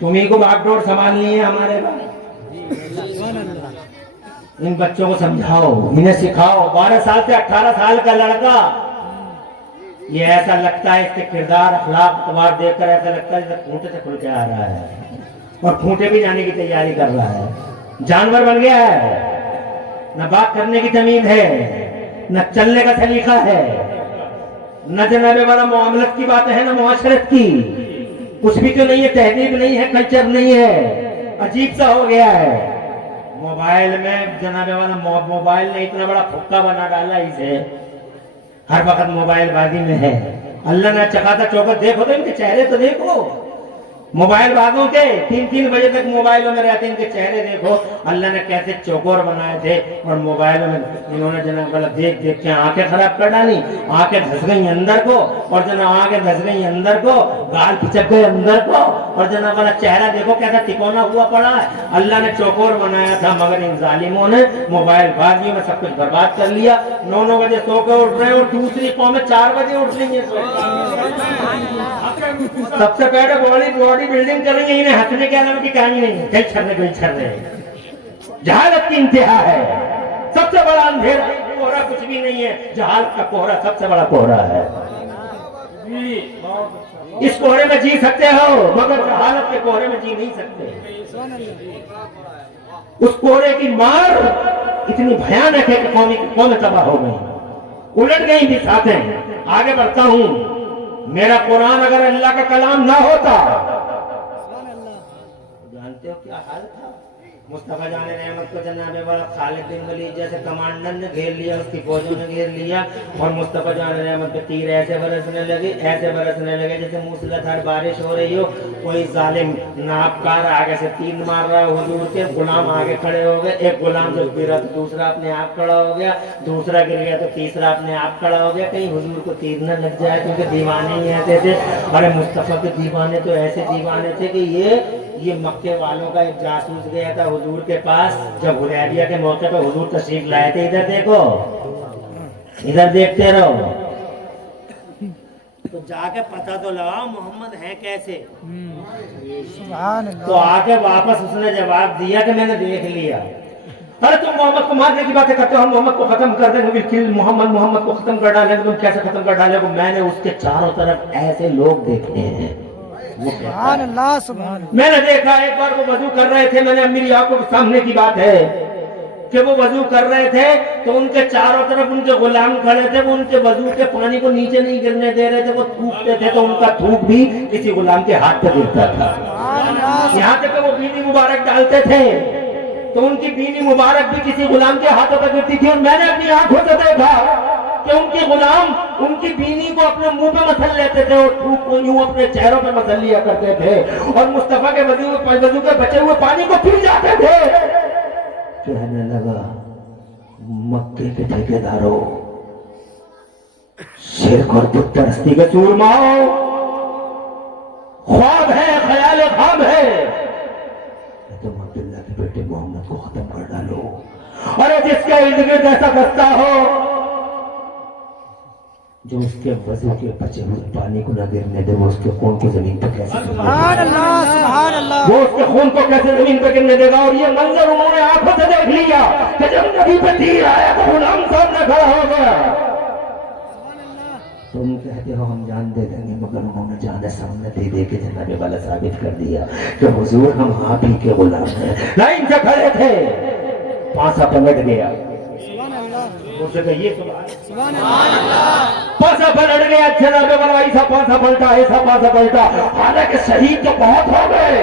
तुम्ही को बागडोर संभालनी है हमारे पास। इन बच्चों को समझाओ, इन्हें सिखाओ। 12 साल से 18 साल का लड़का, ये ऐसा लगता है, इसके किरदार अखलाक तवार देखकर ऐसा लगता है जैसे खूंटे से खुल के आ रहा है और खूंटे भी जाने की तैयारी कर रहा है। जानवर बन गया है, न बात करने की तमीज है, न चलने का सलीका है, न जनाबे वाला मामलत की बात है, न मुआशरत की, कुछ भी तो नहीं है, तहजीब नहीं है, कल्चर नहीं है, अजीब सा हो गया है। मोबाइल में जनाबे वाला मोबाइल ने इतना बड़ा फुक्का बना डाला इसे, हर वक्त मोबाइल बाजी में है। अल्लाह ने चकाता चौकत देखो तो इनके चेहरे तो देखो, मोबाइल भागों के 3-3 बजे तक मोबाइलों में रहते, इनके चेहरे देखो अल्लाह ने कैसे चौकोर बनाए थे, और मोबाइलों में इन्होंने जनाब वाला देख देख के आंखें खराब कर डाली, आंखें धस गई अंदर को, और जनाब आंखें धस गई अंदर को, गाल पिचक गए अंदर को, और जनाब वाला चेहरा देखो कैसा तिकोना हुआ पड़ा है। अल्लाह ने चौकोर बनाया था, मगर इन जालिमों ने मोबाइल बाजियों में सब कुछ बर्बाद कर लिया। 9-9 बजे सो के उठ रहे, और दूसरी कौमें 4 बजे उठ रही है। सबसे पहले बॉडी बिल्डिंग करेंगे, इन्हें हंसने के अलावा की कहानी नहीं है, कई छर रहे। जहालत की इंतहा है, सबसे बड़ा अंधेरा कोहरा कुछ भी नहीं है, जहालत का कोहरा सबसे बड़ा कोहरा है। इस कोहरे में जी सकते हो, मगर जहालत के कोहरे में जी नहीं सकते। उस कोहरे की मार इतनी भयानक है कि कौन तबाह हो गई, उलट गई भी साथें। आगे बढ़ता हूं, मेरा कुरान अगर अल्लाह का कलाम ना होता, जानते हो क्या हाल था? मुस्तफा जान रहमत को जनाबे वाला खालिद बिन वलीद जैसे कमांडर ने घेर लिया, उसकी फौजों ने घेर लिया, और मुस्तफा जान रहमत पे तीर ऐसे बरसने लगे जैसे मूसलाधार बारिश हो रही हो। कोई जालिम नापकार आगे से तीर मार रहा, हुजूर के गुलाम आगे खड़े हो गए, एक गुलाम जब गिरा तो दूसरा अपने आप खड़ा हो गया, दूसरा गिर गया तो तीसरा अपने आप खड़ा हो गया, कहीं हुजूर को तीर न लग जाए, क्योंकि दीवाने ही ऐसे थे। अरे मुस्तफा के दीवाने तो ऐसे दीवाने थे कि ये मक्के वालों का एक जासूस गया था हुजूर के पास, जब हुदैबिया के मौके पर हुजूर तशरीफ लाए थे। इधर देखो, इधर देखते रहो, तो जाके पता तो लगाओ मोहम्मद है कैसे। तो आके वापस उसने जवाब दिया कि मैंने देख लिया। अरे तुम मोहम्मद को मारने की बातें करते हो, हम मोहम्मद को खत्म कर देंगे, बिल्कुल मोहम्मद को खत्म कर डालेंगे। तुम कैसे खत्म कर डालेगे? मैंने उसके चारों तरफ ऐसे लोग देखे हैं। मैंने देखा, एक बार वो वजू कर रहे थे, मैंने मेरी आंखों के सामने की बात है कि वो वजू कर रहे थे, तो उनके चारों तरफ उनके गुलाम खड़े थे, वो उनके वजू के पानी को नीचे नहीं गिरने दे रहे थे, वो थूकते थे, तो उनका थूक भी किसी गुलाम के हाथ पे गिरता था। यहाँ तक वो बीनी मुबारक डालते थे, तो उनकी बीनी मुबारक भी किसी गुलाम के हाथों पर गिरती थी। और मैंने अपनी आंखों से देखा कि उनके गुलाम उनकी बीनी को अपने मुंह पे मसल लेते थे, और थूक को यूं अपने चेहरों पे मसल लिया करते थे, और मुस्तफा के वजू के बचे हुए पानी को पी जाते थे। कहने लगा, मक्के के ठेकेदारों, शिर्क और बुत परस्ती के सूरमाओ, ख्वाब है, ख्याल ख्वाब है, तुम अब्दुल्ला के बेटे मोहम्मद को खत्म कर डालो। अरे जिसके इर्द गिर्द ऐसा बसता हो जो उसके वजू के बचे हुए पानी को न गिरने दे, वो उसके खून को जमीन पर कैसे वो उसके खून को कैसे जमीन पर गिरने देगा? और ये मंजर उन्होंने आंखों से देख लिया कि जब नबी पे तीर आया तो गुलाम सामने खड़ा हो गया। तुम कहते हो हम जान दे देंगे, मगर उन्होंने जाने सामने दे दे के जनाबे वाला साबित कर दिया कि हुजूर हम आप ही के गुलाम हैं। लाइन से खड़े थे, पासा पलट गया, पासा पलट गया, जनाबे वाला ऐसा पासा पलटा, हालांकि शहीद तो बहुत हो गए,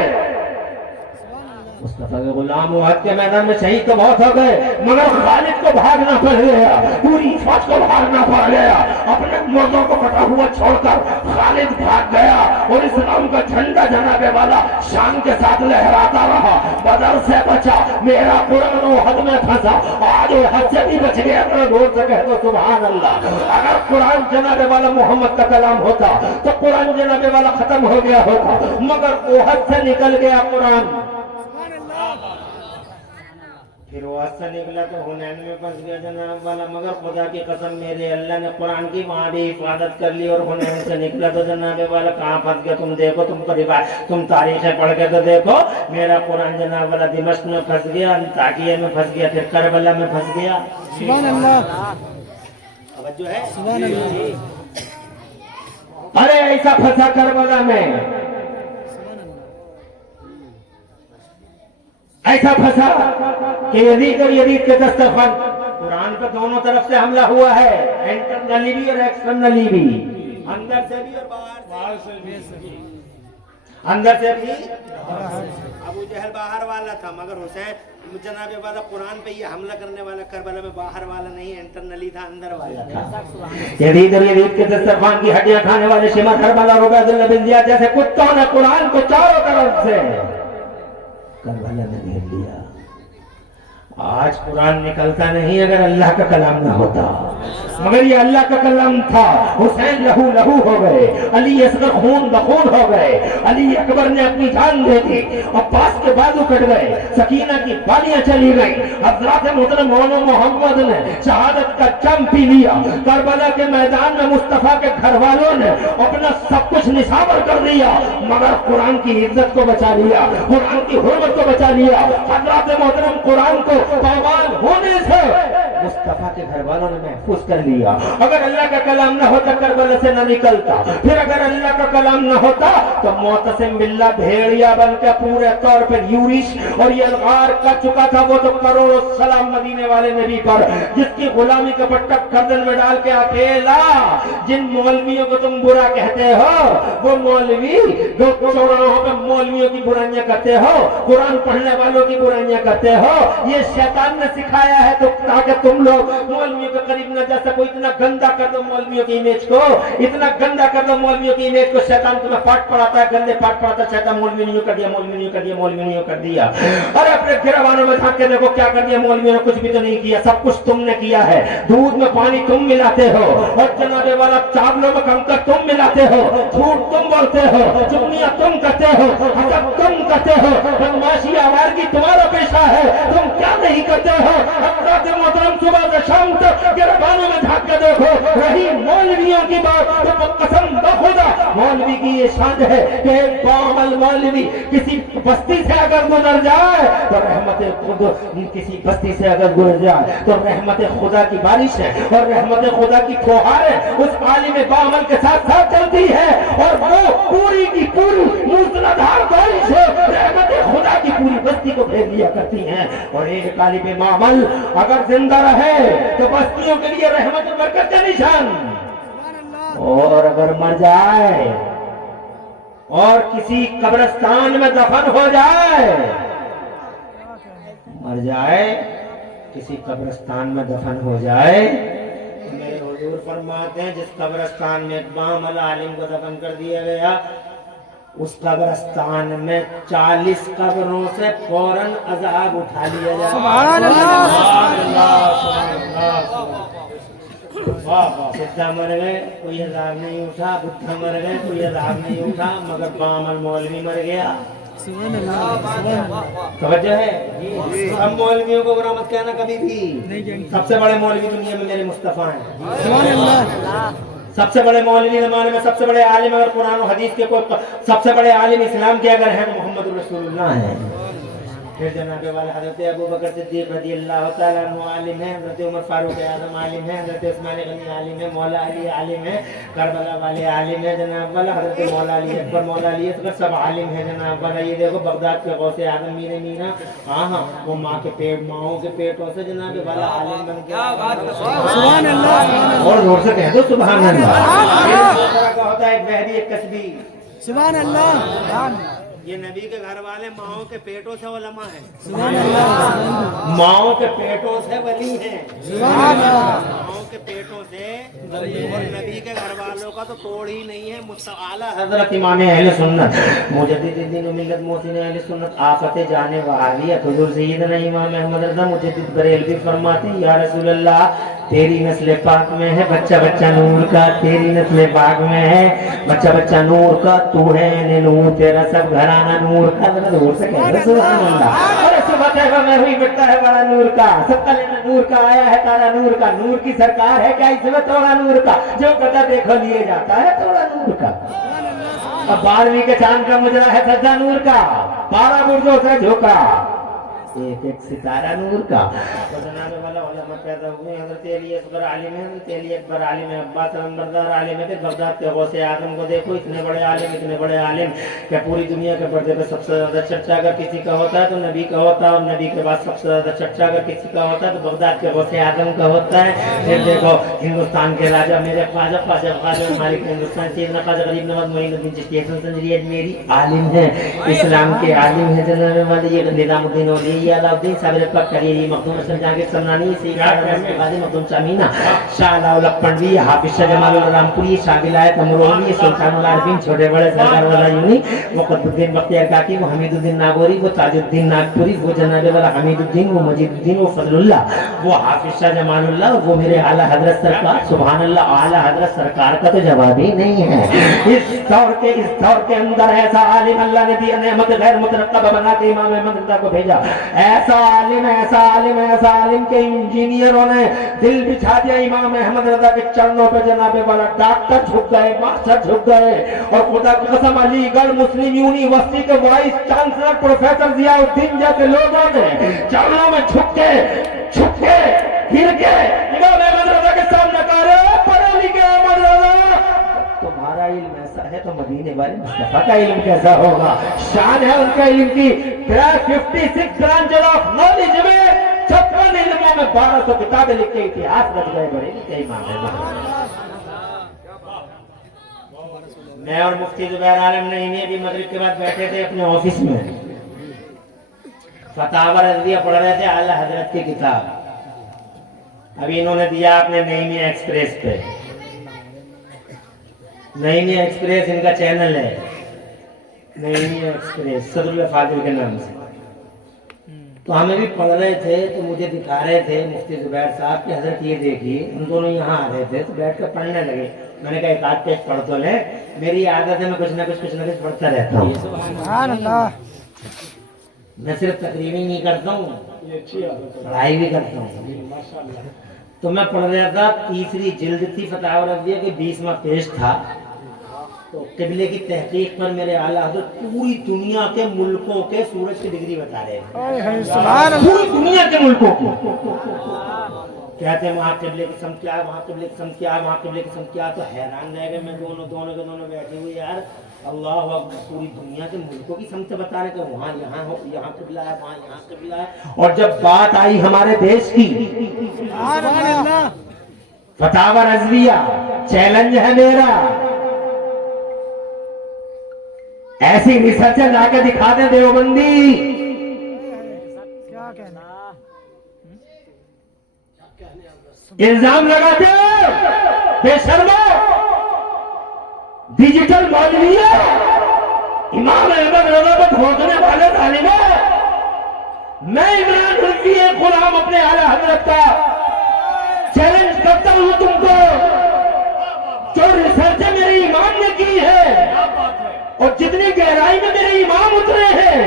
मुस्तफा के गुलाम उहद के मैदान में शहीद तो बहुत हो गए, मगर खालिद को भागना पड़ गया, पूरी फौज को भागना पड़ गया। अपने मुर्दों को कटा हुआ छोड़कर खालिद भाग गया, और इस्लाम का झंडा जनाबे वाला शान के साथ लहराता रहा। बदर से बचा, मेरा कुरान उहद में फंसा, आज उहद से भी बच गया। अगर जोर से कह दो सुभान अल्लाह। अगर कुरान जनाबे वाला मोहम्मद का कलाम होता तो कुरान जनाबे वाला खत्म हो गया होता, मगर उहद से निकल गया कुरान। फिर वहां से निकला तो हुनैन में फंस गया जनाब वाला, मगर खुदा की कसम मेरे अल्लाह ने कुरान की वहां भी हिफाजत कर ली। और हुनैन से निकला तो जनाब वाला कहाँ फंस गया? तुम देखो, तुम तारीखें पढ़ के तो देखो, मेरा कुरान जनाब वाला दिमश्क में फंस गया, ताकिया में फंस गया, फिर करबला में फंस गया। सुभान अल्लाह, जो है सुभान अल्लाह। अरे ऐसा फंसा करबला में, ऐसा फंसा कि यजीद और यजीद के दस्तरखान, कुरान पर दोनों तरफ से हमला हुआ है, इंटरनली भी और एक्सटर्नली भी, अंदर से भी और बाहर से भी। अंदर से भी अबू जहल जहल बाहर वाला था, मगर हुसैन जनाब वाला कुरान पे ये हमला करने वाला करबला में बाहर वाला नहीं, इंटरनली था, अंदर वाला था। यजीद और यजीद के दस्तरखान की हड्डियां खाने वाले शिमर करबला रुबैदुल्लाह बिन जियाद जैसे कुत्तों ने कुरान को चारों तरफ से करबला में घेर लिया। आज कुरान निकलता नहीं अगर अल्लाह का कलाम ना होता, मगर ये अल्लाह का कलाम था। हुसैन लहू लहू हो गए, अली असगर खून बखून हो गए, अली अकबर ने अपनी जान दे दी, अब्बास के बाजू कट गए, सकीना की बालियां चली गई, हजरत मोहतरम मौलाना मोहम्मद ने शहादत का जम पी लिया। करबला के मैदान में मुस्तफा के घर वालों ने अपना सब कुछ निशावर कर दिया, मगर कुरान की इज्जत को बचा लिया, कुरान की हुर्मत को बचा लिया। हजरत मोहतरम कुरान को पामाल होने से मुस्तफा के घर वालों ने महफूज कर लिया। अगर अल्लाह का कलाम न होता करबला से न निकलता, फिर अगर अल्लाह का कलाम न होता तो मोतसिम बिल्ला भेड़िया बनकर पूरे तौर पर यूरिश और यलगार कर चुका था। वो तो करोड़ों सलाम मदीने वाले नबी पर, जिसकी गुलामी का पट्टा गर्दन में डाल के अकेला जिन मौलवियों को तुम बुरा कहते हो, वो मौलवी जो चौराहों पे मौलवियों की बुराइयां करते हो, कुरान पढ़ने वालों की बुराइयां करते हो, ये शैतान ने सिखाया है तो ताकि तुम लोग मौलवियों के करीब न जा सको। इतना गंदा कर दो मौलवियों की इमेज को, इतना गंदा कर दो मौलवियों की इमेज को। शैतान तुम्हें पाठ पढ़ाता है, गंदे पाठ पढ़ाता है। शैतान मौलवी नहीं कर दिया, मौलवी नहीं कर दिया, मौलवी नहीं कर दिया। अरे अपने गिरवानों में झांक के देखो क्या कर दिया मौलवियों ने। कुछ भी तो नहीं किया, सब कुछ तुमने किया है। दूध में पानी तुम मिलाते हो और जनाबे वाला चावलों में कंकर तुम मिलाते हो, झूठ तुम बोलते हो, चुगलियां तुम करते हो, हसद तुम करते हो, बदमाशी आवारगी तुम्हारा पेशा है। तुम क्या नहीं करते हो? हज़रत मोहतरम सुबह से शाम तक गिरबानों में झांक कर देखो। रही मौलवियों की बात तो कसम बखुदा मौलवी की ये शान है कि एक बामल मौलवी किसी बस्ती से अगर गुजर जाए तो किसी बस्ती से अगर गुजर जाए तो रहमत खुदा की बारिश है और रहमत खुदा की फुहार है उस आलिम बामल के साथ साथ चलती है और वो पूरी की पूरी मूसलाधार बारिश है रहमत खुदा की पूरी बस्ती को भेज दिया करती हैं। और एक आलिम बामल अगर जिंदा रहे तो बस्तियों के लिए रहमत और बरकत का निशान, और अगर मर जाए और किसी कब्रिस्तान में दफन हो जाए, मर जाए किसी कब्रिस्तान में दफन हो जाए, तो मेरे हुजूर फरमाते हैं जिस कब्रिस्तान में बामल आलिम को दफन कर दिया गया उस कब्रिस्तान में 40 कब्रों से फौरन अजाब उठा लिया जाए। सुभान अल्लाह। सिद्धा मर गए कोई अजाब नहीं उठा, बुद्धा मर गए कोई अजाब नहीं उठा, मगर बामल मौलवी मर गया। समझ है? सब मौलवियों को बुरा मत कहना कभी भी। सबसे बड़े मौलवी दुनिया में मेरे मुस्तफा हैं। सबसे बड़े मौलवी ज़माने में, सबसे बड़े आलिम अगर कुरान और हदीस के कोई सबसे बड़े आलिम इस्लाम के अगर हैं तो मोहम्मद रसूलुल्लाह हैं। फिर जनाबे वाले हज़रत अबू बकर सिद्दीक़ रज़ी अल्लाह तआला अन्हु आलिम हैं, हज़रत उमर फारूक आज़म आलिम हैं, हज़रत उस्मान गनी आलिम हैं, मौला अली आलिम हैं, करबला वाले आलिम हैं जनाब वाला, हज़रत मौला अली अकबर, मौला अली असगर सब आलिम हैं जनाब वाला। ये देखो बगदाद के गौसे आज़म मीर मीरा, हाँ वो माँ के पेट, माओं के पेटों से जनाबे वाला आलिम बन गया। सुभान अल्लाह। और जोर से कह दो सुभान अल्लाह। का होता है एक वहदी एक कसबी। सुभान अल्लाह। ये नबी के घर वाले माओं के पेटों से उलमा है, माओं के पेटों से वली है, माओं के पेटों से। और नबी के घर वालों का तो तोड़ ही नहीं है। मुस्तआला हजरत इमाम अहले सुन्नत मुजद्दिद मिल्लत मोहसिन अहले सुन्नत आफत जाने वालियत हुजूर सैयदना इमाम अहमद रज़ा मुजद्दिद बरेलवी फरमाते हैं या रसूल अल्लाह तेरी नस्ल पाक में है बच्चा बच्चा नूर का, तेरी नस्ल पाक में है बच्चा बच्चा नूर का, तू है ने नूर, तेरा सब घराना नूर का। नूर से कह रहे सुभान अल्लाह। अरे सुबह तैयबा में हुई बेटा है बड़ा नूर का, सब कले में नूर का आया है तारा नूर का, नूर की सरकार है क्या इसमें थोड़ा नूर का, जो कदा देखो लिए जाता है थोड़ा नूर का। अब 12वीं के चांद का मुजरा है सज्जा नूर का, 12 बुर्जों से झोंका, एक एक सितारा नूर का। तो जनाब वाला उलमा पैदा हुए, हज़रत अली असगर आलिम है, हज़रत अली अकबर आलिम है, अब्बास नंबरदार आलिम है। बगदाद के गौसे आजम को देखो, इतने बड़े आलिम क्या पूरी दुनिया के पर्दे पे सबसे ज्यादा चर्चा अगर किसी का होता है तो नबी का होता है, और नबी के बाद सबसे ज्यादा चर्चा अगर किसी का होता है तो बगदाद के गौसे आजम का होता है। फिर देखो हिंदुस्तान के राजा मेरे ख्वाजा मालिक हिंदुस्तान सैयदना ख्वाजा गरीब नवाज मोइनुद्दीन चिश्ती हसन संजरी अजमेरी आलिम है, इस्लाम के आलिम है जनाब वाले। ये निजामुद्दीन औलिया अलाउद्दीन साबिर पाक करिए मखदूम हसन जहांगीर सन्नानी सैयद गाजी मखदूम शामीना शाह अलाउल पंडवी हाफिज शाह जमाल रामपुरी शाह विलायत अमरोही सुल्तानुल आरिफीन छोटे बड़े सरदार वाला यूनी वो कुतुबुद्दीन बख्तियार काकी वो हमीदुद्दीन नागौरी वो ताजुद्दीन नागपुरी वो जनाब वाला हमीदुद्दीन वो मजीदुद्दीन वो फजलुल्लाह वो हाफिज शाह जमालुल्लाह वो मेरे आला हजरत सरकार सुभान अल्लाह। आला हजरत सरकार का तो जवाब ही नहीं है। इस दौर के अंदर ऐसा आलिम अल्लाह ने दिया नेमत गैर मुतरक्कब बना के इमाम अहमद रज़ा को भेजा। ऐसा आलिम के इंजीनियरों ने दिल बिछा दिया इमाम अहमद रज़ा के चरणों पे जनाबे वाला। डॉक्टर झुक गए, मास्टर झुक गए, और खुदा की कसम अलीगढ़ मुस्लिम यूनिवर्सिटी के वाइस चांसलर प्रोफेसर जियाउद्दीन जैसे लोगों ने चरणों में झुक के गिर के इमाम अहमद रज़ा के सामने कहा, पढ़े लिखे अहमद रज़ा तुम्हारा इल्म ऐसा है तो मदीने वाले मुस्तफा का इल्म कैसा होगा। शान है उनका इल्म की 56 ब्रांचेस ऑफ नॉलेज में 56 इल्मों में 1200 किताबें लिख के इतिहास रच गए बड़े के इमाम अहमद। मैं और मुफ्ती जुबैर आलम नईमी अभी मगरिब के बाद बैठे थे अपने ऑफिस में, फतावा रज़िया पढ़ रहे थे आला हजरत की किताब। अभी इन्होंने दिया अपने नईमी एक्सप्रेस पे, नईमी एक्सप्रेस इनका चैनल है, नईमी एक्सप्रेस सदरुल्लाह फाजिल के नाम से। तो हमें भी पढ़ रहे थे तो मुझे दिखा रहे थे मुफ्ती जुबैर साहब कि हजरत ये देखिए, हम दोनों यहाँ आ रहे थे तो बैठ कर पढ़ने लगे। मैंने कहा एक आध पेज पढ़ तो ले, मेरी आदत है मैं कुछ ना कुछ पढ़ता रहता हूँ। सुभान अल्लाह। मैं सिर्फ तकरीर ही नहीं करता हूँ, पढ़ाई भी करता हूँ। तो मैं पढ़ रहा था, तीसरी जिल्द थी फतावा रज़िया के 20वां पेज था। तो किबले की तहकीक पर मेरे आला हज़रत पूरी दुनिया के मुल्कों के सूरज की डिग्री बता रहे हैं। सुभान अल्लाह। पूरी दुनिया के मुल्कों को कहते हैं वहाँ किबले की सम क्या है, वहाँ किबले की सम क्या है, वहाँ किबले की सम क्या है। तो हैरान रह गए मैं, दोनों बैठे हुए यार अल्लाह अकबर, पूरी दुनिया के मुल्कों की समझ बता रहे थे, वहाँ यहाँ किबला है, वहाँ यहाँ किबला है। और जब बात आई हमारे देश की, फतावा रज़विया चैलेंज है मेरा, ऐसी रिसर्चर जाके दिखा दे देवबंदी। क्या कहना, इल्जाम लगाते बेशर्मो डिजिटल मौलविया, इमाम अहमद रज़ा को धोखने वाले जालिमो। मैं इमरान कुल्फी एक गुलाम अपने आला हजरत का चैलेंज करता हूं तुमको, जो रिसर्च मेरे इमाम ने की है और जितनी गहराई में मेरे इमाम उतरे हैं,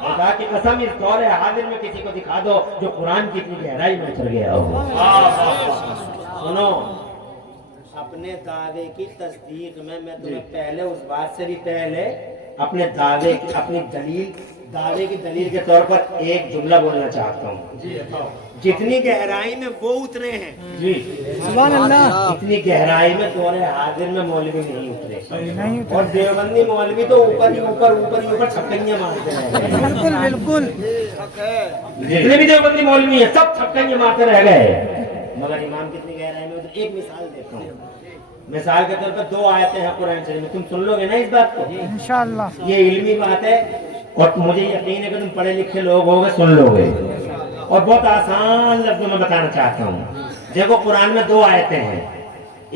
खुदा की कसम इस दौर हाजिर में किसी को दिखा दो जो कुरान की इतनी गहराई में उतर गया हो। सुनो, अपने दावे की तस्दीक में मैं तुम्हें पहले उस बात से भी पहले अपने दावे की दावे की दलील के तौर पर एक जुमला बोलना चाहता हूँ। जितनी गहराई में वो उतरे हैं जी, सुभान अल्लाह, इतनी गहराई में दौर हाजिर में मौलवी नहीं उतरे। और देवबंदी मौलवी तो ऊपर ही ऊपर छक्कैयां मारते रहे। बिल्कुल जितने भी देवबंदी मौलवी है सब छक्कैयां मारते रह गए, मगर इमाम कितनी गहराई में उतरे। एक मिसाल देता हूँ, मिसाल के तौर पर 2 आयतें हैं कुरान शरीफ में, तुम सुन लोगे ना इस बात को, इंशाअल्लाह। ये इल्मी बात है और मुझे यकीन है कि तुम पढ़े लिखे लोग होगे, सुन लोगे। और बहुत आसान लफ्जों में बताना चाहता हूँ। देखो कुरान में 2 आयतें हैं,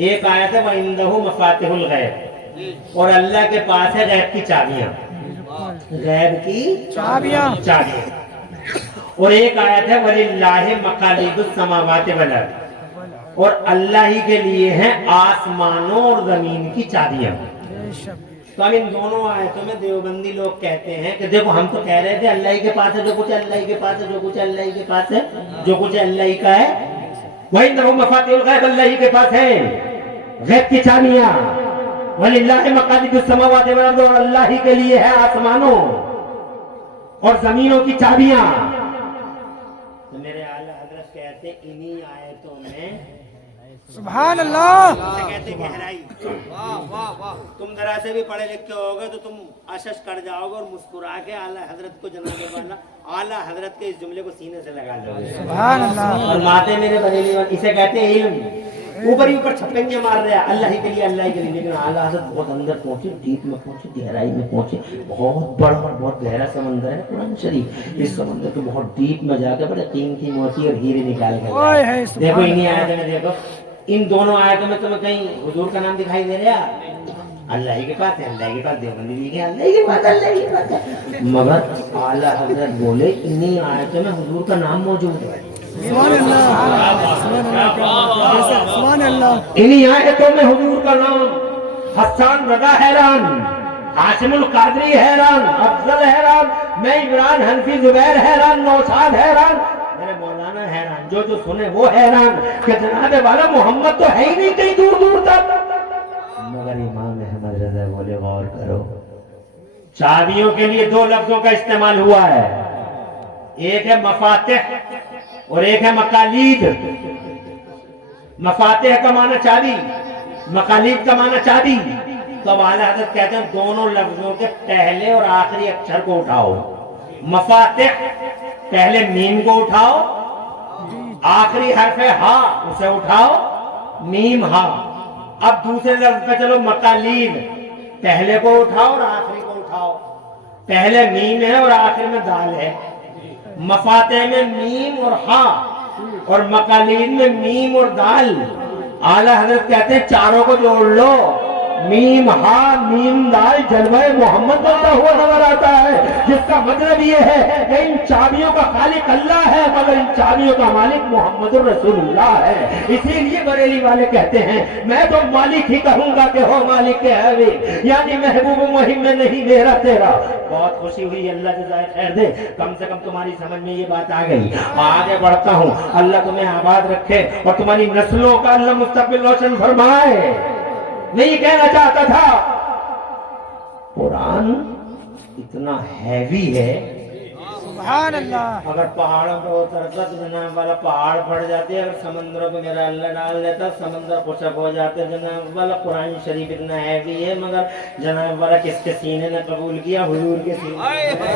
एक आयत है वइंदहु मफातिहुल गैब, और अल्लाह के पास है गैब की चाबियां, गैब की चाबियां। और एक आयत है वलिल्लाहि मकालिदुस समावाति वल अर्द, और अल्लाह ही के लिए हैं आसमानों और जमीन की चाबियां। तो हम इन दोनों आयतों में देवबंदी लोग कहते हैं कि देखो हम तो कह रहे थे अल्लाह ही के पास है जो कुछ, अल्लाह ही के पास है जो कुछ, अल्लाह ही के पास है जो कुछ, अल्लाह ही का है। वही नहु मफातिहुल गैब, अल्लाह ही के पास है गैब की चाबियां। वलिल्लाहि मकालिदुस समावाति वल अर्द, और अल्लाह ही के लिए है आसमानों اور زمینوں کی چابیاں. تو میرے اعلیٰ حضرت کہتے انہی آیتوں میں سبحان اللہ. اسے کہتے ہیں گہرائی. تم ذرا سے بھی پڑھے لکھے ہوگے تو تم اشش کر جاؤ گے اور مسکرا کے اعلیٰ حضرت کو جناب والا اعلیٰ حضرت کے اس جملے کو سینے سے لگا لو گے. سبحان اللہ. اور ماتے میرے بریلی والے اسے کہتے ہیں علم. اوپر ہی اوپر چھپنگے مار رہے ہیں اللہ ہی کے لیے اللہ ہی کے لیے, لیکن اعلیٰ حضرت بہت اندر پہنچے, ڈیپ میں پہنچے, گہرائی میں پہنچے. بہت بڑا اور بہت گہرا سمندر ہے قرآن شریف. اس سمندر کے بہت ڈیپ میں جا کے بڑے قیمتی موتی اور ہیرے نکال کے اوئے ہے دیکھو سبحان انہیں آیتوں میں, دیکھو ان دونوں آیتوں میں تمہیں کہیں حضور کا نام دکھائی دے رہا ہے؟ اللہ ہی کے پاس ہے, اللہ ہی کے پاس دیوبندی بھی ہے, اللہ ہی کے پاس, اللہ ہی کے پاس ہے. مگر اعلیٰ حضرت بولے انہیں آیتوں میں حضور کا نام موجود ہے. سبحان اللہ. سبحان اللہ. انہی آیتوں میں حضور کا نام. حسان رضا حیران, ہاشم القادری حیران, افضل حیران, میں عمران حنفی زبیر حیران, نوشاد حیران, میرے مولانا حیران, جو جو سنے وہ حیران کہ جناب والا محمد تو ہے ہی نہیں کہیں دور دور تک. مگر امام احمد رضا بولے غور کرو, چابیوں کے لیے دو لفظوں کا استعمال ہوا ہے, ایک ہے مفاتح اور ایک ہے مقالید. مفاتح کا معنی چابی, مقالید کا معنی چابی. تو اب اعلیٰ حضرت کہتے ہیں دونوں لفظوں کے پہلے اور آخری اکشر کو اٹھاؤ. مفاتح پہلے میم کو اٹھاؤ, آخری حرف ہا اسے اٹھاؤ, میم ہا. اب دوسرے لفظ پہ چلو, مقالید پہلے کو اٹھاؤ اور آخری کو اٹھاؤ. پہلے میم ہے اور آخر میں دال ہے. مفاتح میں میم اور ہا اور مقالید میں میم اور دال. اعلیٰ حضرت کہتے ہیں چاروں کو جوڑ لو, میم ہا میم دال جلوہ محمد بنتا ہوا نظر آتا ہے, جس کا مطلب یہ ہے کہ ان چابیوں کا خالق اللہ ہے مگر ان چابیوں کا مالک محمد الرسول اللہ ہے. اسی لیے بریلی والے کہتے ہیں میں تو مالک ہی کہوں گا کہ ہو مالک کے حبیب, یعنی محبوب مہم میں نہیں میرا تیرا. بہت خوشی ہوئی, اللہ جزائے خیر دے, کم سے کم تمہاری سمجھ میں یہ بات آ گئی. آگے بڑھتا ہوں, اللہ تمہیں آباد رکھے اور تمہاری نسلوں کا اللہ مستقبل روشن فرمائے. میں یہ کہنا چاہتا تھا قرآن اتنا ہیوی ہے, سبحان اللہ. اگر پہاڑوں پہ اترتا تو جناب والا پہاڑ پھٹ جاتے, اگر سمندروں پہ میرا اللہ ڈال دیتا سمندر خشک ہو جاتے. جناب والا قرآن شریف اتنا ہیوی ہے مگر جناب والا کس کے سینے نے قبول کیا, حضور کے سینے.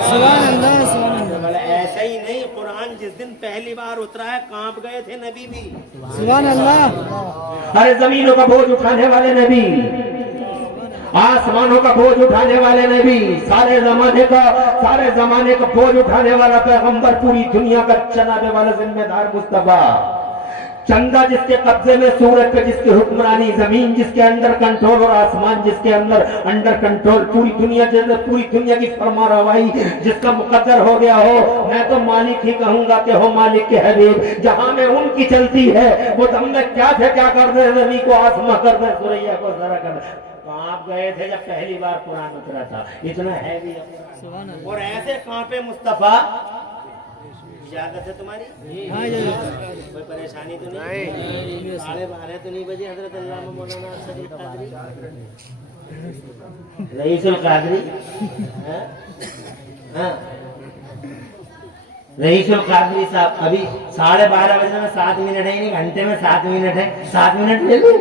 سبحان اللہ. سبحان اللہ. ایسا ہی نہیں, قرآن جس دن پہلی بار اترا ہے کانپ گئے تھے نبی بھی. سبحان اللہ. ہر زمینوں کا بوجھ اٹھانے والے نبی, آسمانوں کا بوجھ اٹھانے والے نبی, سارے زمانے کا بوجھ اٹھانے والا پیغمبر, پوری دنیا کا چلانے والا ذمہ دار مصطفیٰ. چندہ جس کے قبضے میں, سورج پہ جس کی حکمرانی, زمین جس کے انڈر کنٹرول اور آسمان جس کے اندر انڈر کنٹرول, پوری دنیا کی فرما روائی جس کا مقدر ہو گیا ہو. میں تو مالک ہی کہوں گا کہ ہو مالک کے حبیب. جہاں میں ان کی چلتی ہے وہ دم میں کیا تھے کیا کر دے, نبی کو آسما کر دے, سوریا کو ذرا کر دے. کانپ گئے تھے جب پہلی بار قرآن اترا تھا, اتنا ہیوی ہے. اور ایسے کانپے مصطفیٰ. اجازت ہے تمہاری, کوئی پریشانی تو نہیں؟ 12:30 تو نہیں بجے حضرت علامہ مولانا ارشد القادری رئیس القادری, رئیس القادری صاحب ابھی 12:30 بجے میں 7 منٹ ہے, نہیں گھنٹے میں 7 منٹ ہے. 7 منٹ لے لوں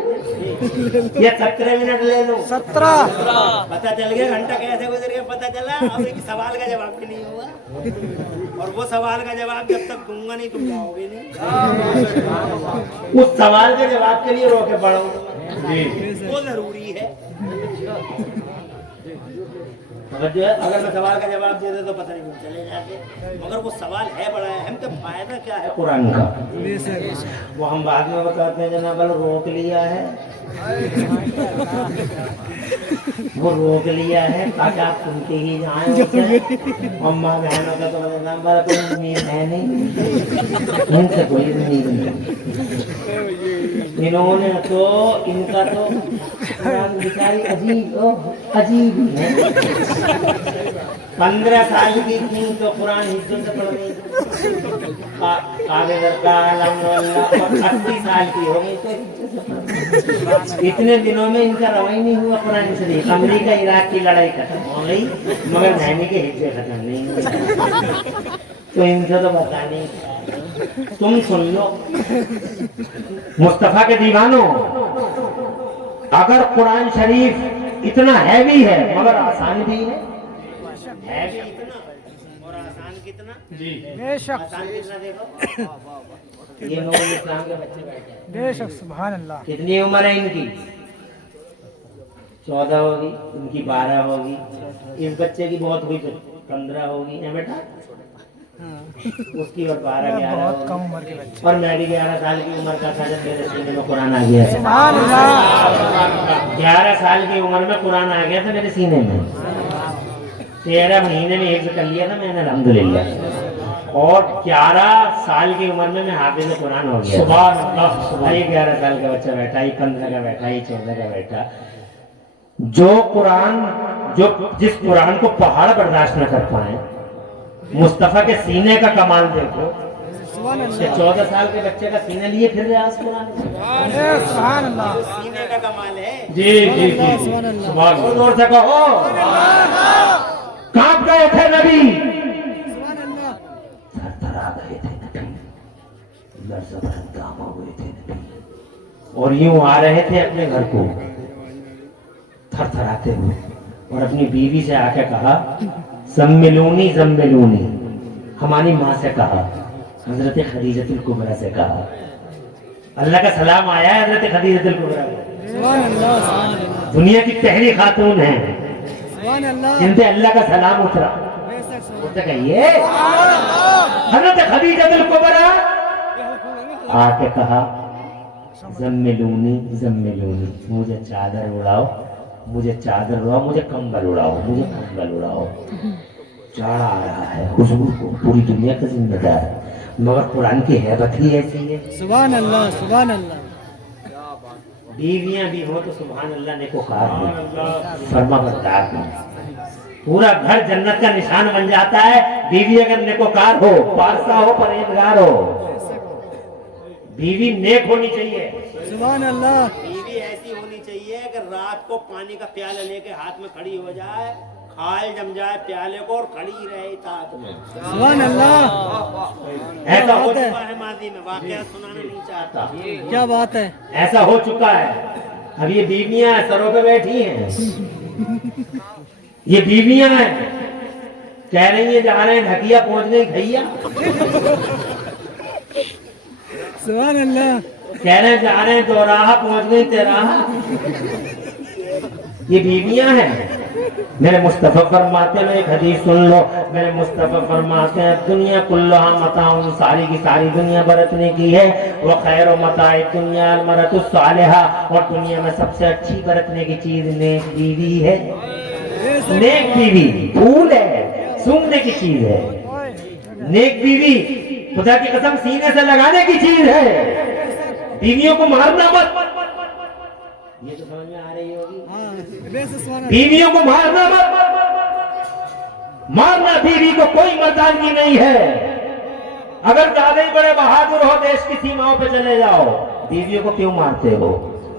یا 17 منٹ لے لوں؟ 17. پتہ چل گیا گھنٹہ کیسے گزر گیا, پتہ چلا. اب ایک سوال کا جواب بھی نہیں ہوا, اور وہ سوال کا جواب جب تک دوں گا نہیں تم جاؤ گے نہیں. اس سوال کے جواب کے لیے رو کے پڑھو, وہ ضروری ہے. مگر جو ہے اگر میں سوال کا جواب دے دے تو پتہ نہیں چلے جاتے, مگر وہ سوال ہے بڑا اہم کہ فائدہ کیا ہے قرآن کا, وہ ہم بعد میں بتاتے ہیں. جناب روک لیا ہے, وہ روک لیا ہے تاکہ آپ سنتے ہی جائیں. اماں بہنوں کا تو جناب والا کوئی امید ہے نہیں, ان سے کوئی امید نہیں. انہوں نے تو ان کا تو कुरान बेचारी अजीब ही है। 15 साल की थी तो कुरान हिफ्ज़ से पढ़ गई, आगे दरगाह अल्हम्दुलिल्लाह, और 80 साल की हो गई तो हिफ्ज़ से पढ़ गई। इतने दिनों में इनका रवाई नहीं हुआ कुरान शरीफ। अमेरिका इराक की लड़ाई खत्म हो गई मगर नैनी के हिफ्ज़ खत्म नहीं हुई। तो इनसे तो बता नहीं। तुम सुन लो मुस्तफा के दीवानों, अगर कुरान शरीफ इतना हैवी है मगर आसान भी है इतना और आसान कितना? बेशक आसान कितना देखो। ये नूरुल इस्लाम के बच्चे बैठे हैं। बेशक सुभान अल्लाह। कितनी उम्र है इनकी? 14 होगी, इनकी 12 होगी, इस बच्चे की बहुत हुई तो 15 होगी है बेटा, उसकी और 12-11 बहुत होगी। कम उम्र के बच्चे। और मैं भी 11 साल की उम्र का था जब मेरे सीने में कुरान आ गया था। सुभान अल्लाह। 11 साल की उम्र में कुरान आ गया था मेरे सीने में। 13 महीने में हिफ्ज़ कर लिया था मैंने अल्हम्दुलिल्लाह, और 11 साल की उम्र में मैं हाफिज़ कुरान हो गया। सुभान अल्लाह। 11 साल का बच्चा बैठा, ये 15 का बैठा, ये 14 का बैठा। जिस कुरान को पहाड़ बर्दाश्त न कर पाए, मुस्तफा के सीने का कमाल देखो। सुभान कि 14 साल के बच्चे का सीने लिए फिर रहे आज कुरान। सुभान अल्लाह। सीने का कमाल है। जी जी जी सुभान अल्लाह। सुभान और जोर से कहो, कांप गए थे नबी, सुभान अल्लाह। थरथरा गए थे नबी, लर्ज़-ज़ काम हो गए थे नबी, और यूं आ रहे थे अपने घर को थरथराते हुए, और अपनी बीवी से आके कहा ज़म्मिलूनी ज़म्मिलूनी। हमारी माँ से कहा, हजरत खदीजतुल कुबरा से कहा। अल्लाह का सलाम आया है हजरत खदीजतुल कुबरा को। सुभान अल्लाह। सुभान अल्लाह। दुनिया की पहली खातून है, सुभान अल्लाह। जिन पे अल्लाह का सलाम उतरा। बेशक सुभान उससे कहिए हजरत खदीजतुल कुबरा आके कहा ज़म्मिलूनी ज़म्मिलूनी, मुझे चादर उड़ाओ, मुझे चादर उड़ाओ, मुझे कंबल उड़ाओ, मुझे कंबल उड़ाओ। जाड़ा आ रहा है, हुजूर को पूरी दुनिया का जिम्मेदार, मगर कुरान की हैबत ही ऐसी है। सुभान अल्लाह। सुभान अल्लाह। बीवियां भी हो तो सुभान अल्लाह ने पुकार हो, फरमा बरदार हो, पूरा घर जन्नत का निशान बन जाता है। बीवी अगर नेकोकार हो, पारसा हो, परहेजगार हो, बीवी नेक होनी चाहिए। सुभान अल्लाह। बीवी ऐसी होनी चाहिए कि रात को पानी का प्याला लेके हाथ में खड़ी हो जाए, खाल जम जाए प्याले को और खड़ी रहे इताअत में। सुभान अल्लाह। ऐसा हो बात है। चुका है, माजी में वाकया सुनाना नहीं चाहता। क्या बात है। ऐसा हो चुका है। अब ये बीवियां सरों पे बैठी हैं, ये बीवियां हैं, कह रही है जा रहे हैं ढकिया, पहुंच गई भैया। सुभान अल्लाह। कह रहे हैं जा रहे हैं चौराहा, पहुंच गई तेराहा। ये बीवियां हैं। मेरे मुस्तफा फरमाते हैं, एक हदीस सुन लो, मेरे मुस्तफा फरमाते हैं दुनिया कुल्लहा मताउन, सारी की सारी दुनिया बरतने की है। वो खैर मताए दुनिया मरतु सालिहा, और दुनिया में सबसे अच्छी बरतने की चीज नेक बीवी है। नेक बीवी फूल है, सूंघने की चीज है। नेक बीवी खुदा की कसम सीने से लगाने की चीज है। बीवियों को मारना मत, ये तो समझ में आ रही होगी। हाँ, बेशक सुभान अल्लाह। बीवियों को मारना मत, मारना बीवी को कोई मर्दानगी नहीं है। अगर ज्यादा ही बड़े बहादुर हो, देश की सीमाओं पे चले जाओ, बीवियों को क्यों मारते हो?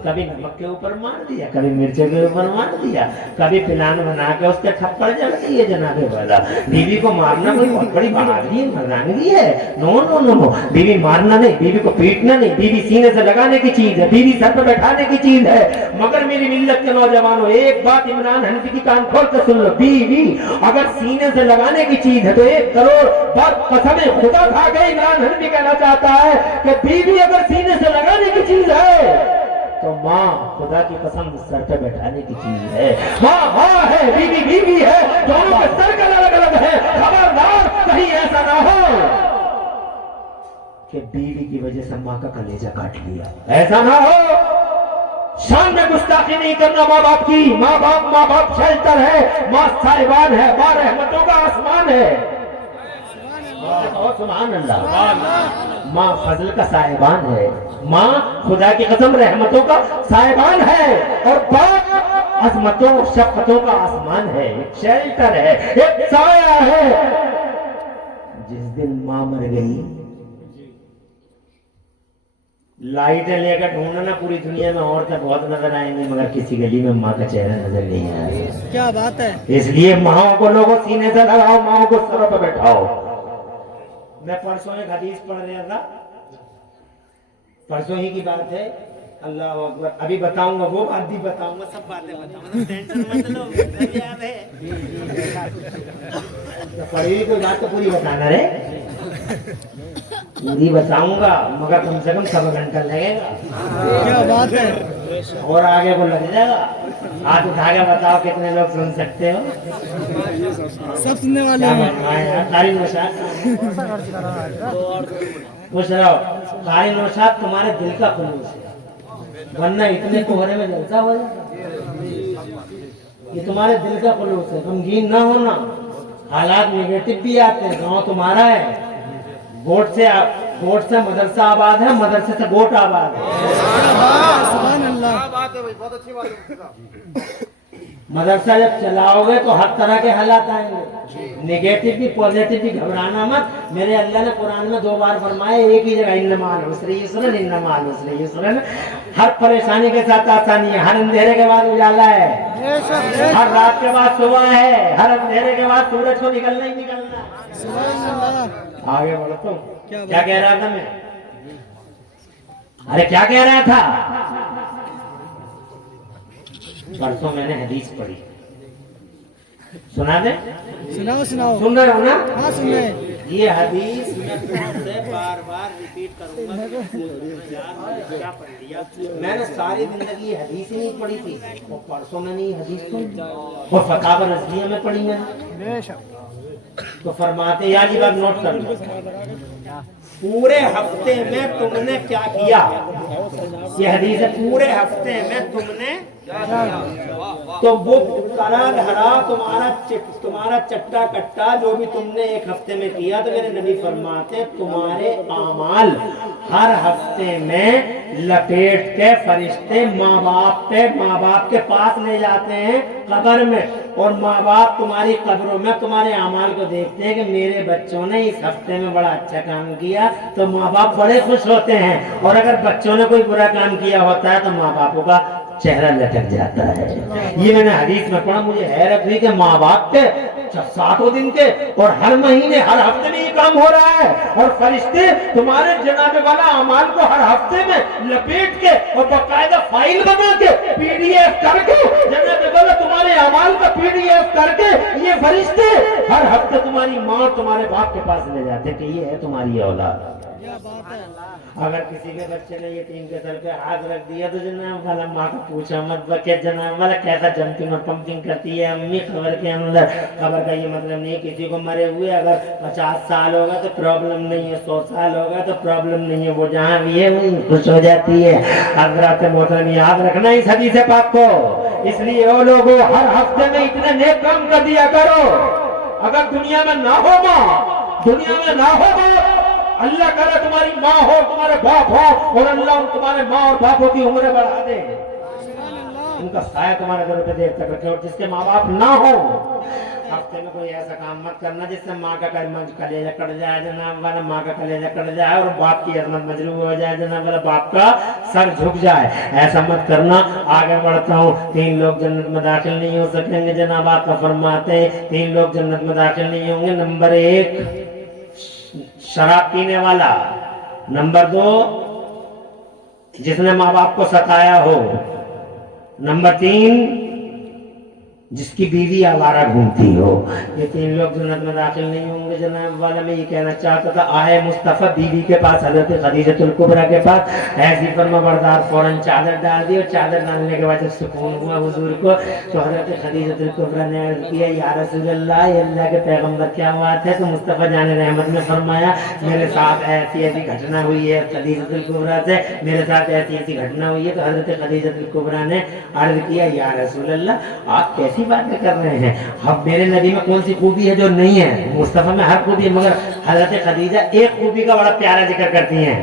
कभी नमक के ऊपर मार दिया, कभी मिर्चों के ऊपर मार दिया, कभी प्लान बना के उसके थप्पड़ जड़ दिए जनाबे वाला। बीवी को मारना कोई बहुत बड़ी बहादुरी मर्दानगी है? नो नो नो नो, बीवी मारना नहीं, बीवी को पीटना नहीं, बीवी सीने से लगाने की चीज है, बीवी सर पर बैठाने की चीज है। मगर मेरी मिल्लत के नौजवानों, एक बात इमरान हनीफी की कान खोल कर सुन लो, बीवी अगर सीने से लगाने की चीज है तो 1 करोड़ बार कसम खुदा खा के इमरान हनीफी कहना चाहता है कि बीवी अगर सीने से लगाने की चीज है तो माँ खुदा की कसम सर पे बैठाने की चीज है। माँ माँ है, बीवी बीवी है, दोनों के सर का अलग अलग है। खबरदार कहीं ऐसा ना हो कि बीवी की वजह से माँ का कलेजा काट लिया, ऐसा ना हो। शान में गुस्ताखी नहीं करना माँ बाप की। माँ बाप शेल्टर है, माँ साहिबान है, माँ रहमतों का आसमान है। کہو سبحان اللہ۔ ماں فضل کا صاحبان ہے، ماں خدا کی قسم رحمتوں کا صاحبان ہے، اور باپ عظمتوں اور شفقتوں کا آسمان ہے، ایک شیلٹر ہے، ایک سایہ ہے۔ جس دن ماں مر گئی، لائٹیں لے کر ڈھونڈنا پوری دنیا میں عورتیں بہت نظر آئیں گی، مگر کسی گلی میں ماں کا چہرہ نظر نہیں آئے گا۔ کیا بات ہے، اس لیے ماں کو لوگوں سینے سے لگاؤ، ماں کو سروں پہ بٹھاؤ۔ میں پرسوں ایک حدیث پڑھ رہا تھا، پرسوں ہی کی بات ہے، اللہ اکبر، ابھی بتاؤں گا، وہ بات بھی بتاؤں گا، سب باتیں بتاؤں گا، ٹینشن مت لو، مجھے یاد ہے۔ پڑھی ہوئی کوئی بات تو پوری بتانا رے، پوری بتاؤں گا، مگر کم سے کم سوا گھنٹہ لگے گا، کیا بات ہے، اور آگے کو لگ جائے گا۔ ہاتھ اٹھا کے بتاؤ کتنے لوگ سن سکتے ہو؟ سب سننے والے کیا ہیں۔ فرمائے ہیں؟ قاری نوشاد پوچھ رہا ہو، قاری نوشاد تمہارے دل کا خلوص ہے، ورنہ اتنے کوہرے میں جلسہ ہو جائے، یہ تمہارے دل کا خلوص ہے، غمگین نہ ہونا، حالات نیگیٹو بھی آتے ہیں، گاؤں تمہارا ہے، ووٹ سے مدرسہ آباد ہے، مدرسے سے ووٹ آباد ہے۔ سبحان اللہ، مدرسہ جب چلاؤ گے تو ہر طرح کے حالات آئیں گے، نیگیٹو بھی پوزیٹو بھی، گھبرانا مت۔ میرے اللہ نے قرآن میں 2 بار فرمایا ایک ہی جگہ، انما العسر یسرا، انما العسر یسرا۔ ہر پریشانی کے ساتھ آسانی ہے، ہر اندھیرے کے بعد اجالا ہے، ہر رات کے بعد صبح ہے، ہر اندھیرے کے بعد سورج کو نکلنا ہی نکلنا ہے۔ سبحان اللہ، آگے بڑھتا ہوں، کیا کیا کہہ رہا تھا میں؟ ارے کیا کہہ رہا تھا؟ پرسوں میں نے حدیث پڑھی، سنا دیں؟ سناؤ سناؤ، سن رہے ہو نا؟ ہاں سن رہے ہیں۔ یہ حدیث میں تم سے بار بار ریپیٹ کروں گا کہ یار کیا پڑھ لیا۔ میں نے ساری زندگی یہ حدیث ہی نہیں پڑھی تھی، وہ پرسوں میں نے یہ حدیث پڑھی، وہ فتاوی رضویہ میں پڑھی میں نے، تو فرماتے یا یہ بات نوٹ کر لو، پورے ہفتے میں تم نے کیا کیا؟ یہ حدیث ہے، پورے ہفتے میں تم نے تو وہ کرا دھرا تمہارا چٹا کٹا جو بھی تم نے ایک ہفتے میں کیا، تو میرے نبی فرماتے تمہارے اعمال ہر ہفتے میں لپیٹ کے فرشتے ماں باپ کے پاس لے جاتے ہیں قبر میں، اور ماں باپ تمہاری قبروں میں تمہارے اعمال کو دیکھتے ہیں کہ میرے بچوں نے اس ہفتے میں بڑا اچھا کام کیا، تو ماں باپ بڑے خوش ہوتے ہیں، اور اگر بچوں نے کوئی برا کام کیا ہوتا ہے تو ماں باپوں کا چہرہ لٹک جاتا ہے۔ یہ میں نے حدیث میں پڑھا، مجھے حیرت ہوئی کہ ماں باپ کے 60 دن کے اور ہر مہینے ہر ہفتے میں یہ کام ہو رہا ہے، اور فرشتے تمہارے جناب والا اعمال کو ہر ہفتے میں لپیٹ کے اور باقاعدہ فائل بنا کے PDF کر کے جناب والا تمہارے اعمال کا PDF کر کے یہ فرشتے ہر ہفتے تمہاری ماں اور تمہارے باپ کے پاس لے جاتے ہیں کہ یہ ہے تمہاری اولاد۔ کیا بات ہے، اگر کسی کے بچے نے یتیم کے سر پہ ہاتھ رکھ دیا تو جناب والا ماں کو پوچھا مت بکے، جناب والا کیسا جمپنگ اور پمپنگ کرتی ہے امی خبر کے اندر۔ خبر کا یہ مطلب نہیں کسی کو مرے ہوئے اگر 50 سال ہوگا تو پرابلم نہیں ہے، 100 سال ہوگا تو پرابلم نہیں ہے، وہ جہاں بھی ہے وہیں خوش ہو جاتی ہے۔ حضرات محترم یاد رکھنا اس حدیث پاک کو، اس لیے وہ لوگوں ہر ہفتے میں اتنے نیک کام کر دیا کرو۔ اگر دنیا میں نہ ہوگا، دنیا میں نہ ہوگا، اللہ کرے تمہاری ماں ہو تمہارے باپ ہو اور اللہ تمہارے ماں اور باپوں کی عمریں بڑھا دے، ان کا سایہ تمہارے گھر پہ دیر تک رکھے، اور جس کے ماں باپ نہ ہو ہفتے میں کوئی ایسا کام مت کرنا جس سے ماں کا کلیجہ کٹ جائے جناب والا، ماں کا کلیجہ کٹ جائے اور باپ کی عظمت مجروح ہو جائے جناب والا، باپ کا سر جھک جائے، ایسا مت کرنا۔ آگے بڑھتا ہوں، 3 لوگ جنت میں داخل نہیں ہو سکیں گے، جناب آقا فرماتے ہیں 3 لوگ جنت میں داخل نہیں ہوں گے۔ نمبر 1 شراب پینے والا، نمبر 2 جس نے ماں باپ کو ستایا ہو، نمبر 3 جس کی بیوی آوارہ گھومتی ہو۔ یہ 3 لوگ جنت میں داخل نہیں ہوں گے۔ جناب والا میں یہ کہنا چاہتا تھا، آئے مصطفیٰ بیوی کے پاس، حضرت خدیجہ الکبریٰ کے پاس، ایسی فرما بردار فوراً چادر ڈال دی، اور چادر ڈالنے کے بعد جب سکون ہوا حضور کو تو حضرت خدیجہ الکبریٰ نے عرض کیا یا رسول اللہ، یہ اللہ کے پیغمبر کیا بات ہے؟ تو مصطفیٰ جان رحمت نے فرمایا میرے ساتھ ایسی ایسی گھٹنا ہوئی ہے خدیجہ الکبریٰ سے، میرے ساتھ ایسی ایسی گھٹنا ہوئی ہے۔ تو حضرت خدیجہ الکبریٰ نے عرض کیا یا رسول اللہ، آپ کیسی باتیں کر رہے ہیں؟ اب میرے نبی میں کون سی خوبی ہے جو نہیں ہے؟ مصطفیٰ میں میں ہر خوبی ہے، مگر حضرت خدیجہ ایک خوبی کا بڑا پیارا ذکر کرتی ہیں،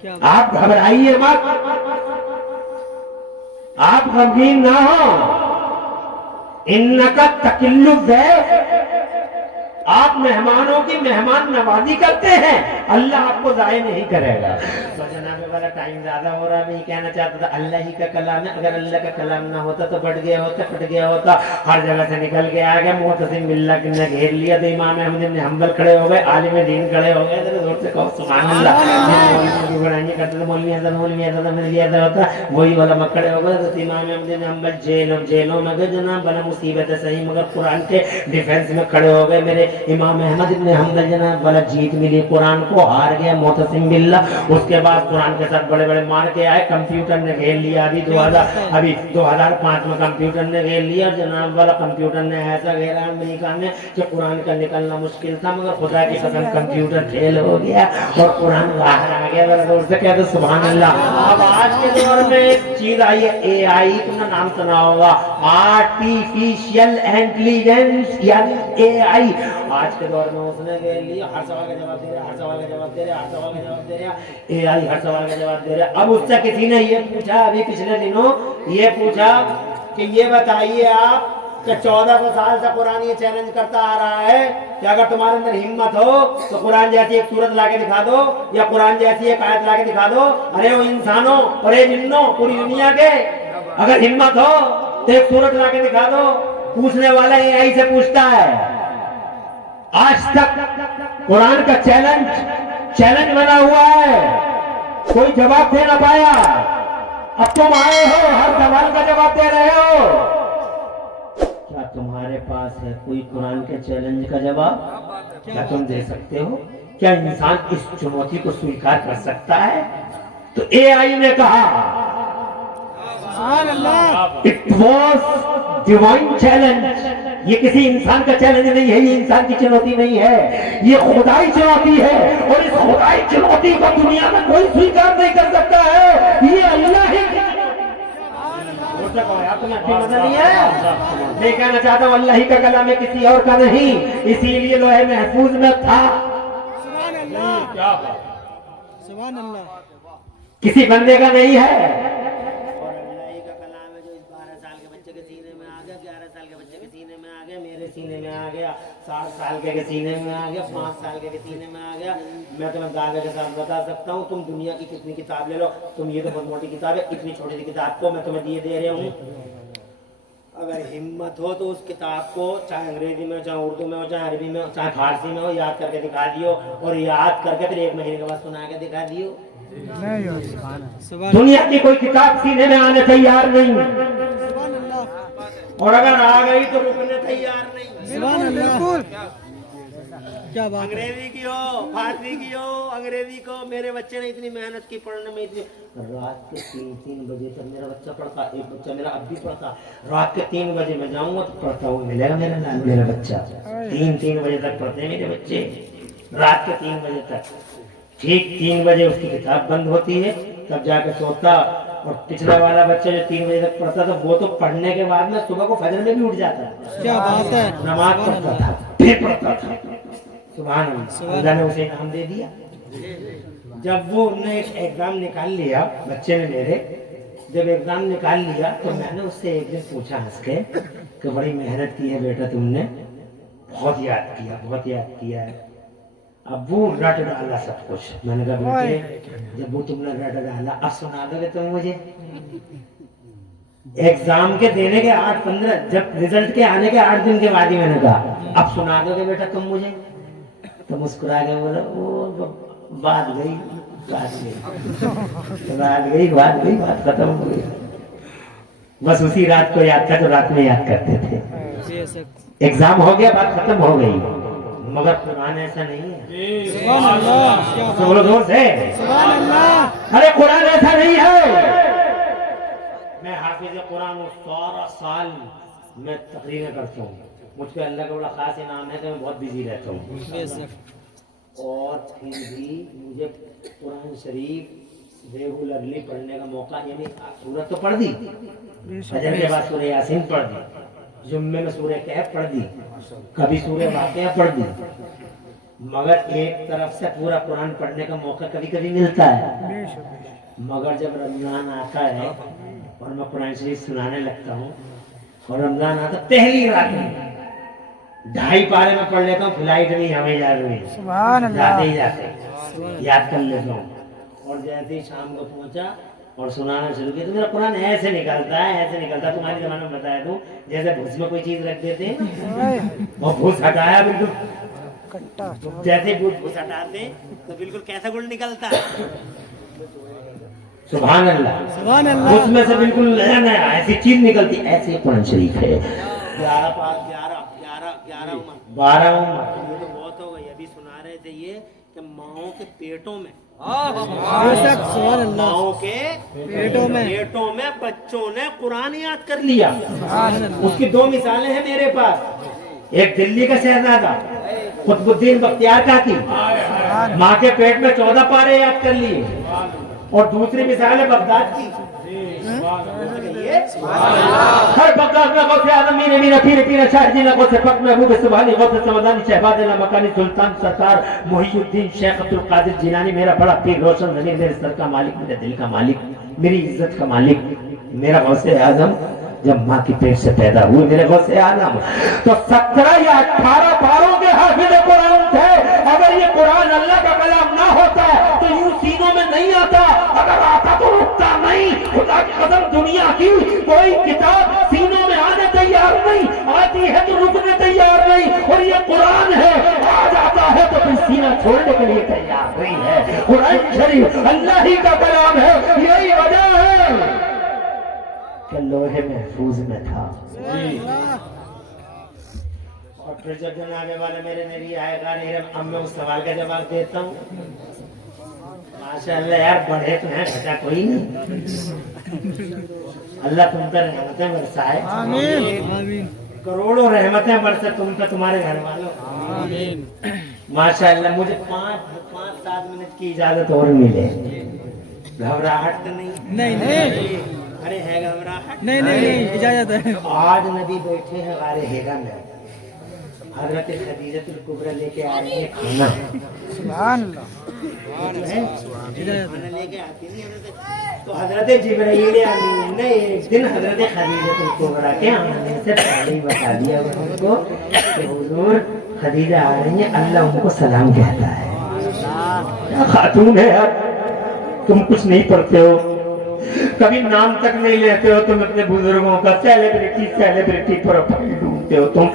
کیا آپ گھبرائیے مت، آپ غمگین نہ ہو، انکا تکل الضیف، آپ مہمانوں کی مہمان نوازی کرتے ہیں، اللہ آپ کو ضائع نہیں کرے گا۔ تو جناب والا ٹائم زیادہ ہو رہا، میں یہ کہنا چاہتا تھا اللہ ہی کا کلام ہے، اگر اللہ کا کلام نہ ہوتا تو بڑھ گیا ہوتا، کٹ گیا ہوتا، ہر جگہ سے نکل کے آ گیا، معتصم باللہ نے گھیر لیا تو امام احمد بن حنبل کھڑے ہو گئے، عالم دین کھڑے ہو گئے، ذرا زور سے کہو سبحان اللہ۔ مولوی کی بڑھائیاں کرتے تھے، مولوی ایسا میرے لیے ایسا ہوتا، وہی علماء کھڑے ہو گئے، تو امام احمد بن حنبل جیلوں میں گئے جناب، بلا مصیبت ہے صحیح، مگر قرآن کے ڈیفینس میں کھڑے ہو گئے، میرے امام احمد ابن حنبل جناب، والا جیت ملی، قرآن کو ہار گیا معتصم باللہ۔ اس کے بعد قرآن کے ساتھ بڑے بڑے مار کے آئے، کمپیوٹر نے گھیر لیا، ابھی 2005 میں کمپیوٹر نے گھیر لیا جناب والا، کمپیوٹر نے ایسا گھیرا امریکہ میں کہ قرآن کا نکلنا مشکل تھا، مگر خدا کی قسم کمپیوٹر فیل ہو گیا اور قرآن باہر آ گیا، ذرا زور سے کہہ دو سبحان اللہ۔ اب آج کے دور میں ایک چیز آئی ہے اے آئی، تم نے نام سنا ہوگا، آرٹیفیشل انٹیلیجنس یعنی اے آئی۔ آج کے دور میں اس نے کہہ لیا ہر سوال کا جواب دے رہا، ہر سوال کا جواب دے رہا، ہر سوال کا جواب دے رہا، اے آئی ہر سوال کا جواب دے رہا۔ اب اس سے کسی نے یہ پوچھا، ابھی پچھلے دنوں یہ پوچھا کہ یہ بتائیے آپ کہ 1400 سال سے قرآن یہ چیلنج کرتا آ رہا ہے کہ اگر تمہارے اندر ہمت ہو تو قرآن جیسی ایک سورت لا کے دکھا دو، یا قرآن جیسی ایک آیت لا کے دکھا دو۔ ارے وہ انسانوں اور اے جنوں پوری دنیا کے، اگر ہمت ہو تو ایک سورت لا کے دکھا دو۔ پوچھنے والا اے آئی سے پوچھتا ہے، آج تک قرآن کا چیلنج بنا ہوا ہے، کوئی جواب دے نہ پایا، اب تم آئے ہو ہر سوال کا جواب دے رہے ہو، کیا تمہارے پاس ہے کوئی قرآن کے چیلنج کا جواب؟ کیا تم دے سکتے ہو؟ کیا انسان اس چنوتی کو سویکار کر سکتا ہے؟ تو اے آئی نے کہا سبحان اللہ، اٹ واز ڈیوائن چیلنج، یہ کسی انسان کا چیلنج نہیں ہے، یہ انسان کی چنوتی نہیں ہے، یہ خدائی چنوتی ہے، اور اس خدائی چنوتی کو دنیا میں کوئی سویکار نہیں کر سکتا ہے، یہ اللہ ہی کی میں کہنا چاہتا ہوں اللہ ہی کا کلام ہے، کسی اور کا نہیں، اسی لیے لوح محفوظ میں تھا، سبحان اللہ، سبحان اللہ، کسی بندے کا نہیں ہے۔ اور اللہ ہی کا کلام ہے جو اس 12 سال کے بچے کے سینے میں آ گیا، 11 سال کے بچے کے سینے میں آ گیا، میرے سینے میں آ گیا، 7 سال کے سینے میں آ گیا، 5 سال کے سینے میں آ گیا۔ میں تمہیں دعوے کے ساتھ بتا سکتا ہوں، تم دنیا کی کتنی کتاب لے لو، تم یہ تو بہت موٹی کتاب ہے، اتنی چھوٹی سی کتاب کو میں تمہیں دے رہا ہوں، اگر ہمت ہو تو اس کتاب کو چاہے انگریزی میں ہو، چاہے اردو میں ہو، چاہے عربی میں ہو، چاہے فارسی میں ہو، یاد کر کے دکھا دیو، اور یاد کر کے پھر 1 مہینے کے بعد سنا کے دکھا دیو۔ سبحان دنیا کی کوئی کتاب سینے میں آنے تیار نہیں، اللہ، اور اگر آ گئی تو رکنے تیار نہیں۔ سبحان اللہ، کیا بات ہے، انگریزی کی ہو، فارسی کی ہو، انگریزی کو، میرے بچے نے اتنی محنت کی پڑھنے میں، اتنی رات کے 3 بجے تک میرا بچہ پڑھتا، ایک بچہ میرا اب بھی پڑھتا، رات کے 3 بجے میں جاؤں گا تو پڑھتا ہوں ملے گا میرا لال میرا بچہ، 3 بجے تک پڑھتے ہیں میرے بچے، رات کے 3 بجے تک، ٹھیک 3 بجے اس کی کتاب بند ہوتی ہے تب جا کے سوتا۔ اور پچھلا والا بچہ جو 3 بجے تک پڑھتا تھا وہ تو پڑھنے کے بعد میں صبح کو فجر میں بھی اٹھ جاتا ہے، کیا بات ہے، نماز پڑھتا تھا، پھر پڑھتا تھا، سبحان اللہ، اللہ نے اسے انعام دے دیا۔ جب وہ نے ایک ایگزام نکال لیا بچے نے میرے، جب ایگزام نکال لیا تو میں نے اس سے ایک دن پوچھا ہنس کے کہ بڑی محنت کی ہے بیٹا تم نے، بہت یاد کیا، بہت یاد کیا ہے، ابو رٹ ڈالا سب کچھ۔ میں نے کہا بیٹے جب وہ تم نے رٹ ڈالا اب سنا دو گے تم مجھے؟ ایگزام کے دینے کے 8-15 جب رزلٹ کے آنے کے 8 دن کے بعد ہی میں نے کہا اب سنا دو گے بیٹا تم مجھے؟ تو مسکرا کے بولا وہ بات گئی بات ختم ہو گئی، بس اسی رات کو یاد تھا تو رات میں یاد کرتے تھے، ایگزام ہو گیا بات ختم ہو گئی، مگر قرآن ایسا نہیں ہے، سبحان اللہ، کیا بات بولو زور سے، سبحان اللہ، ارے قرآن ایسا نہیں ہے۔ میں حافظ قرآن ہوں، سارا سال میں تقریریں کرتا ہوں، مجھ پہ اللہ کا بڑا خاص انعام ہے کہ میں بہت بزی رہتا ہوں، اور پھر بھی مجھے قرآن شریف ریگولرلی پڑھنے کا موقع، یعنی سورت تو پڑھ دی، فجر کے بعد سورہ یاسین پڑھ دی، जुम्मे में सूरह कहफ पढ़ दी, कभी सूरह वाक़िया पढ़ दी, मगर एक तरफ से पूरा कुरान पढ़ने का मौका कभी कभी मिलता है। मगर जब रमजान आता है और मैं कुरान शरीफ सुनाने लगता हूँ और रमजान आता पहली रात में 2.5 पारे में पढ़ लेता हूँ, फ्लाइट में हमें जाते ही जाते याद कर लेता हूँ। और जैसे ही शाम को पहुंचा और सुनाना शुरू किया तो मेरा कुरान ऐसे निकलता है। तुम्हारे जमाने में बताया तू जैसे भूस में कोई चीज रख देते हैं और भूस हटाया बिल्कुल, जैसे भूस हटाते तो बिल्कुल कैसा गुड़ निकलता है। सुभान अल्लाह, सुभान अल्लाह। उसमें से बिल्कुल नया नया ऐसी चीज निकलती, ऐसे कुरान शरीफ है। 11 पास 11 12 उम्र, ये तो बहुत हो गई। अभी सुना रहे थे ये कि माओ के पेटों में, बेशक, सुभान अल्लाह। माओ के पेटों में बच्चों ने कुरान याद कर लिया। सुभान अल्लाह। उसकी 2 मिसालें हैं मेरे पास। एक दिल्ली का शहजादा कुतुबुद्दीन बख्तियार का थी, माँ के पेट में 14 पारे याद कर लिए। और दूसरी मिसाल है बगदाद की। हर बगदाद में गौसे आजम मीने मीना पीरे पीना शाहजी ना गौसे फक महबूब सुभानी गौसे समदानी शहबाद ना मकानी सुल्तान सरकार मुहीउद्दीन शेख अब्दुल कादिर जिलानी, मेरा बड़ा पीर रोशन ज़मीन, मेरे सर का मालिक, मेरे दिल का मालिक, मेरी इज्जत का मालिक, मेरा गौसे आजम जब माँ की पेट से पैदा हुए मेरे गौसे आजम तो 17 या 18 पारों के हाफिज कुरान थे। अगर ये कुरान अल्लाह का कलाम ना होता तो यूं सीनों में नहीं आता, अगर आता तो रुकता नहीं। खुदा की कसम, दुनिया की कोई किताब सीनों में आने तैयार नहीं, आती है तो रुकने तैयार नहीं। और ये कुरान है, आ जाता है तो फिर सीना छोड़ने के लिए तैयार नहीं है। कुरान शरीफ अल्लाह ही का कलाम है, यही वजह है कि लोहे महफूज में था। और फिर जब जनाबे वाले मेरे नबी आएगा, अब मैं उस सवाल का जवाब देता हूँ। माशाअल्लाह यार, बढ़े तो हैं, घटा कोई नहीं। अल्लाह तुम पर रहमतें बरसाए, आमीन आमीन। करोड़ों रहमतें बरसे तुम पर, तुम्हारे घर वालों। आमीन। माशाअल्लाह, मुझे 5-7 मिनट की इजाजत और मिले। घबराहट तो नहीं? नहीं। अरे है घबराहट? नहीं, इजाजत है। आज नबी बैठे हैं गारे हेरा में, हजरत खदीजतुल कुबरा लेके आ रही है खाना। सुभान अल्लाह। खाना लेके आती नहीं तो हजरत जिब्राइल अमीन ने एक दिन हजरत खदीजतुल कुबरा के आने से पहले ही बता दिया उनको कि हुजूर खदीजा आ रही है, अल्लाह उनको सलाम कहता है। क्या खातून है यार, तुम कुछ नहीं पढ़ते हो, कभी नाम तक नहीं लेते हो। तुम अपने बुजुर्गों का सेलिब्रिटी प्रोफाइल ढूंढते हो, तुम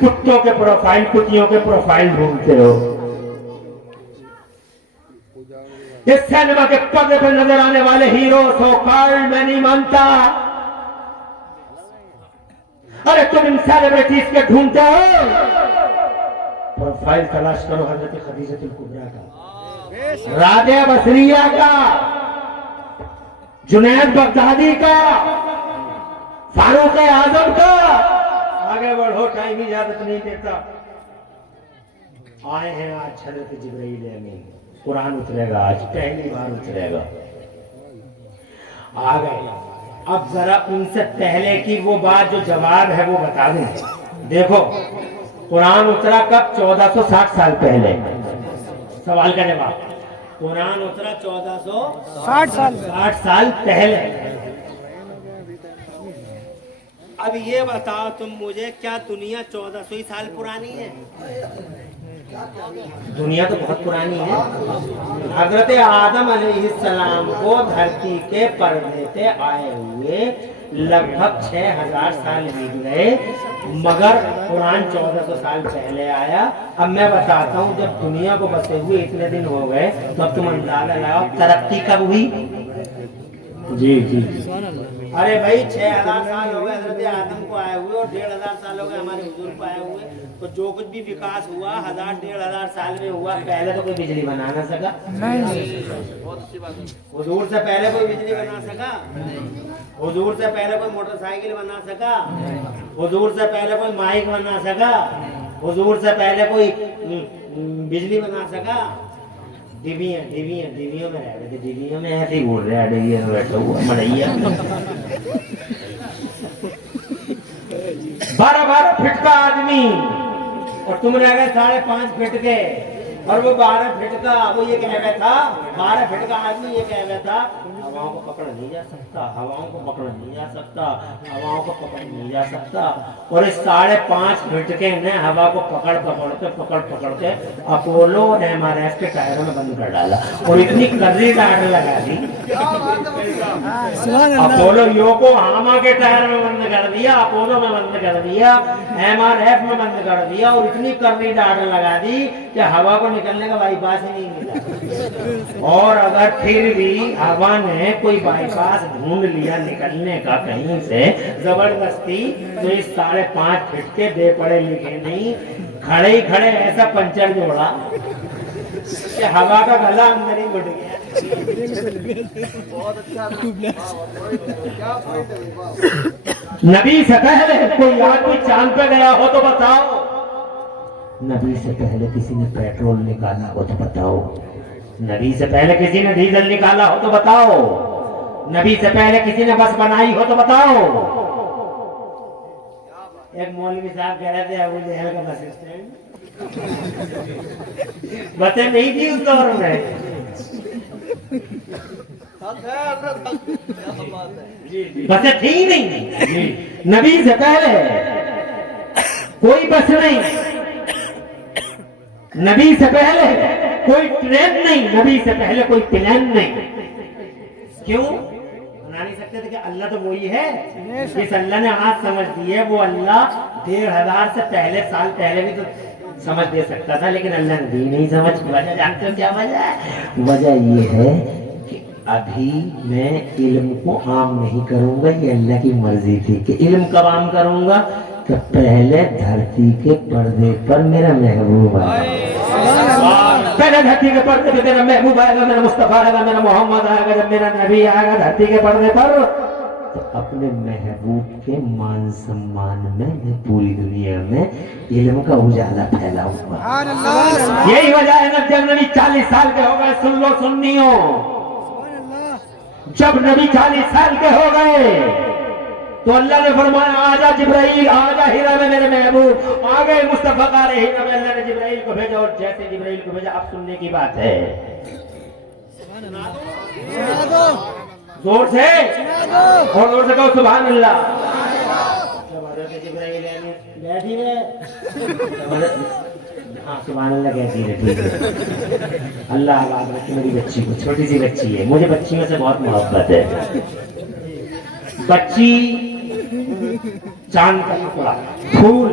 कुत्तों के प्रोफाइल, कुतियों के प्रोफाइल ढूंढते हो। इस सिनेमा के पर्दे पर नजर आने वाले हीरो सो कॉल्ड मैं नहीं मानता। अरे तुम इन सेलिब्रिटीज के ढूंढते हो, प्रोफाइल तलाश करो हजरत खदीजतुल कुबरा का, राबिया बसरिया का, जुनैद बगदादी का, फारूक आजम का। आगे बढ़ो, टाइम इजाजत नहीं देता। आए हैं आज हजरत जिब्राइल अमीन, कुरान उतरेगा आज, पहली बार उतरेगा। आ गए। अब जरा उनसे पहले की वो बात जो जवाब है वो बता दें। देखो कुरान उतरा कब? 1460 साल पहले। सवाल का जवाब, कुरान उतरा 1460 साल पहले। अब ये बताओ तुम मुझे, क्या दुनिया 1400 साल पुरानी है? दुनिया तो बहुत पुरानी है। हजरत आदम अलैहिस्सलाम को धरती के पर्दे पे आए हुए लगभग 6000 साल बीत गए, मगर कुरान 1400 साल पहले आया। अब मैं बताता हूँ, जब दुनिया को बसे हुए इतने दिन हो गए तो अब तुम अंदाजा लगाओ तरक्की कब हुई? जी जी। अरे भाई 6000 साल हो गए हजरत आदम को आए हुए और 1500 साल हो गए हमारे हुजूर को आए हुए। तो जो कुछ भी विकास हुआ 1000-1500 साल में हुआ। पहले तो कोई बिजली बना ना सका, हुजूर से पहले कोई बिजली बना सका? हुजूर से पहले कोई मोटरसाइकिल बना सका? हुजूर से पहले कोई माइक बना सका? हुजूर से पहले कोई बिजली बना सका? डिबियों में रह गए, डिबियों में ऐसे ही घूर रहे, डिबियों में बैठा हुआ मड़ैया। 12 फीट का आदमी और तुम रह गए 5.5 फीट के, और वो 12 फीट का, वो ये कह रहा था 12 फीट का आदमी ये कह रहा था हवाओं को पकड़ नहीं जा सकता, हवाओं को पकड़ नहीं जा सकता, हवाओं को पकड़ नहीं जा सकता। और इस 5.5 फीट के ने हवा को पकड़ के अपोलो और MRF के टायरों में बंद कर डाला और इतनी कर्री टायर लगा दी। अपोलो योको हामा के टायर में बंद कर दिया, अपोलो में बंद कर दिया, MRF में बंद कर दिया और इतनी कर्री टायर लगा दी कि हवा को निकलने का बाईपास ही नहीं मिला। और अगर फिर भी हवा ने कोई बाईपास ढूंढ लिया निकलने का कहीं से जबरदस्ती, तो इस 5.5 फीट के दे पड़े लिखे नहीं, खड़े ही खड़े ऐसा पंचर जोड़ा कि हवा का गला अंदर ही घुट गया। नबी से पहले कोई आदमी चांद पे गया हो तो बताओ, नबी से पहले किसी ने पेट्रोल निकाला हो तो बताओ, नबी से पहले किसी ने डीजल निकाला हो तो बताओ, नबी से पहले किसी ने बस बनाई हो तो बताओ। एक मौलवी साहब कह रहे थे अबू जहल का बस स्टैंड, बसें नहीं थी उस दौर में, बसें थी नहीं, नबी से पहले कोई बस नहीं, नबी से पहले कोई ट्रेन नहीं, नबी से पहले कोई प्लेन नहीं। क्यों बना नहीं सकते थे कि अल्लाह तो वही है, जिस अल्लाह ने आज समझ दी है वो अल्लाह 1500 से पहले साल पहले भी तो समझ दे सकता था, लेकिन अल्लाह ने दी नहीं समझ। वजह जानते हो क्या वजह है? वजह ये है कि अभी मैं इल्म को आम नहीं करूंगा, ये अल्लाह की मर्जी थी कि इल्म कब आम करूंगा कि पहले धरती के पर्दे पर मेरा महबूब आएगा, पहले धरती के पर्दे पे मेरा महबूब आएगा, मेरा मुस्तफा आएगा, मेरा मोहम्मद आएगा, जब मेरा नबी आएगा धरती के पर्दे पर तो अपने महबूब के मान सम्मान में मैं पूरी दुनिया में इल्म का उजाला फैलाऊंगा। यही वजह है ना जब नबी 40 साल के हो गए, सुन लो सुन्नियों, जब नबी 40 साल के हो गए तो अल्लाह ने फरमाया आजा जिब्राइल, आजा हीरा में मेरे महबूब आ गए, मुस्तफा का रहे हीरा में अल्लाह ने जिब्राइल को भेजा, और जैसे जिब्राइल को भेजा अब सुनने की बात है, जोर से और जोर से कहो सुभान अल्लाह। जब हज़रत जिब्राइल बैठी है, हाँ सुभान अल्लाह कहती है, ठीक है, अल्लाह आबाद रखे मेरी बच्ची को, छोटी सी बच्ची है, मुझे बच्चियों से बहुत मोहब्बत है। बच्ची चांद का टुकड़ा, फूल,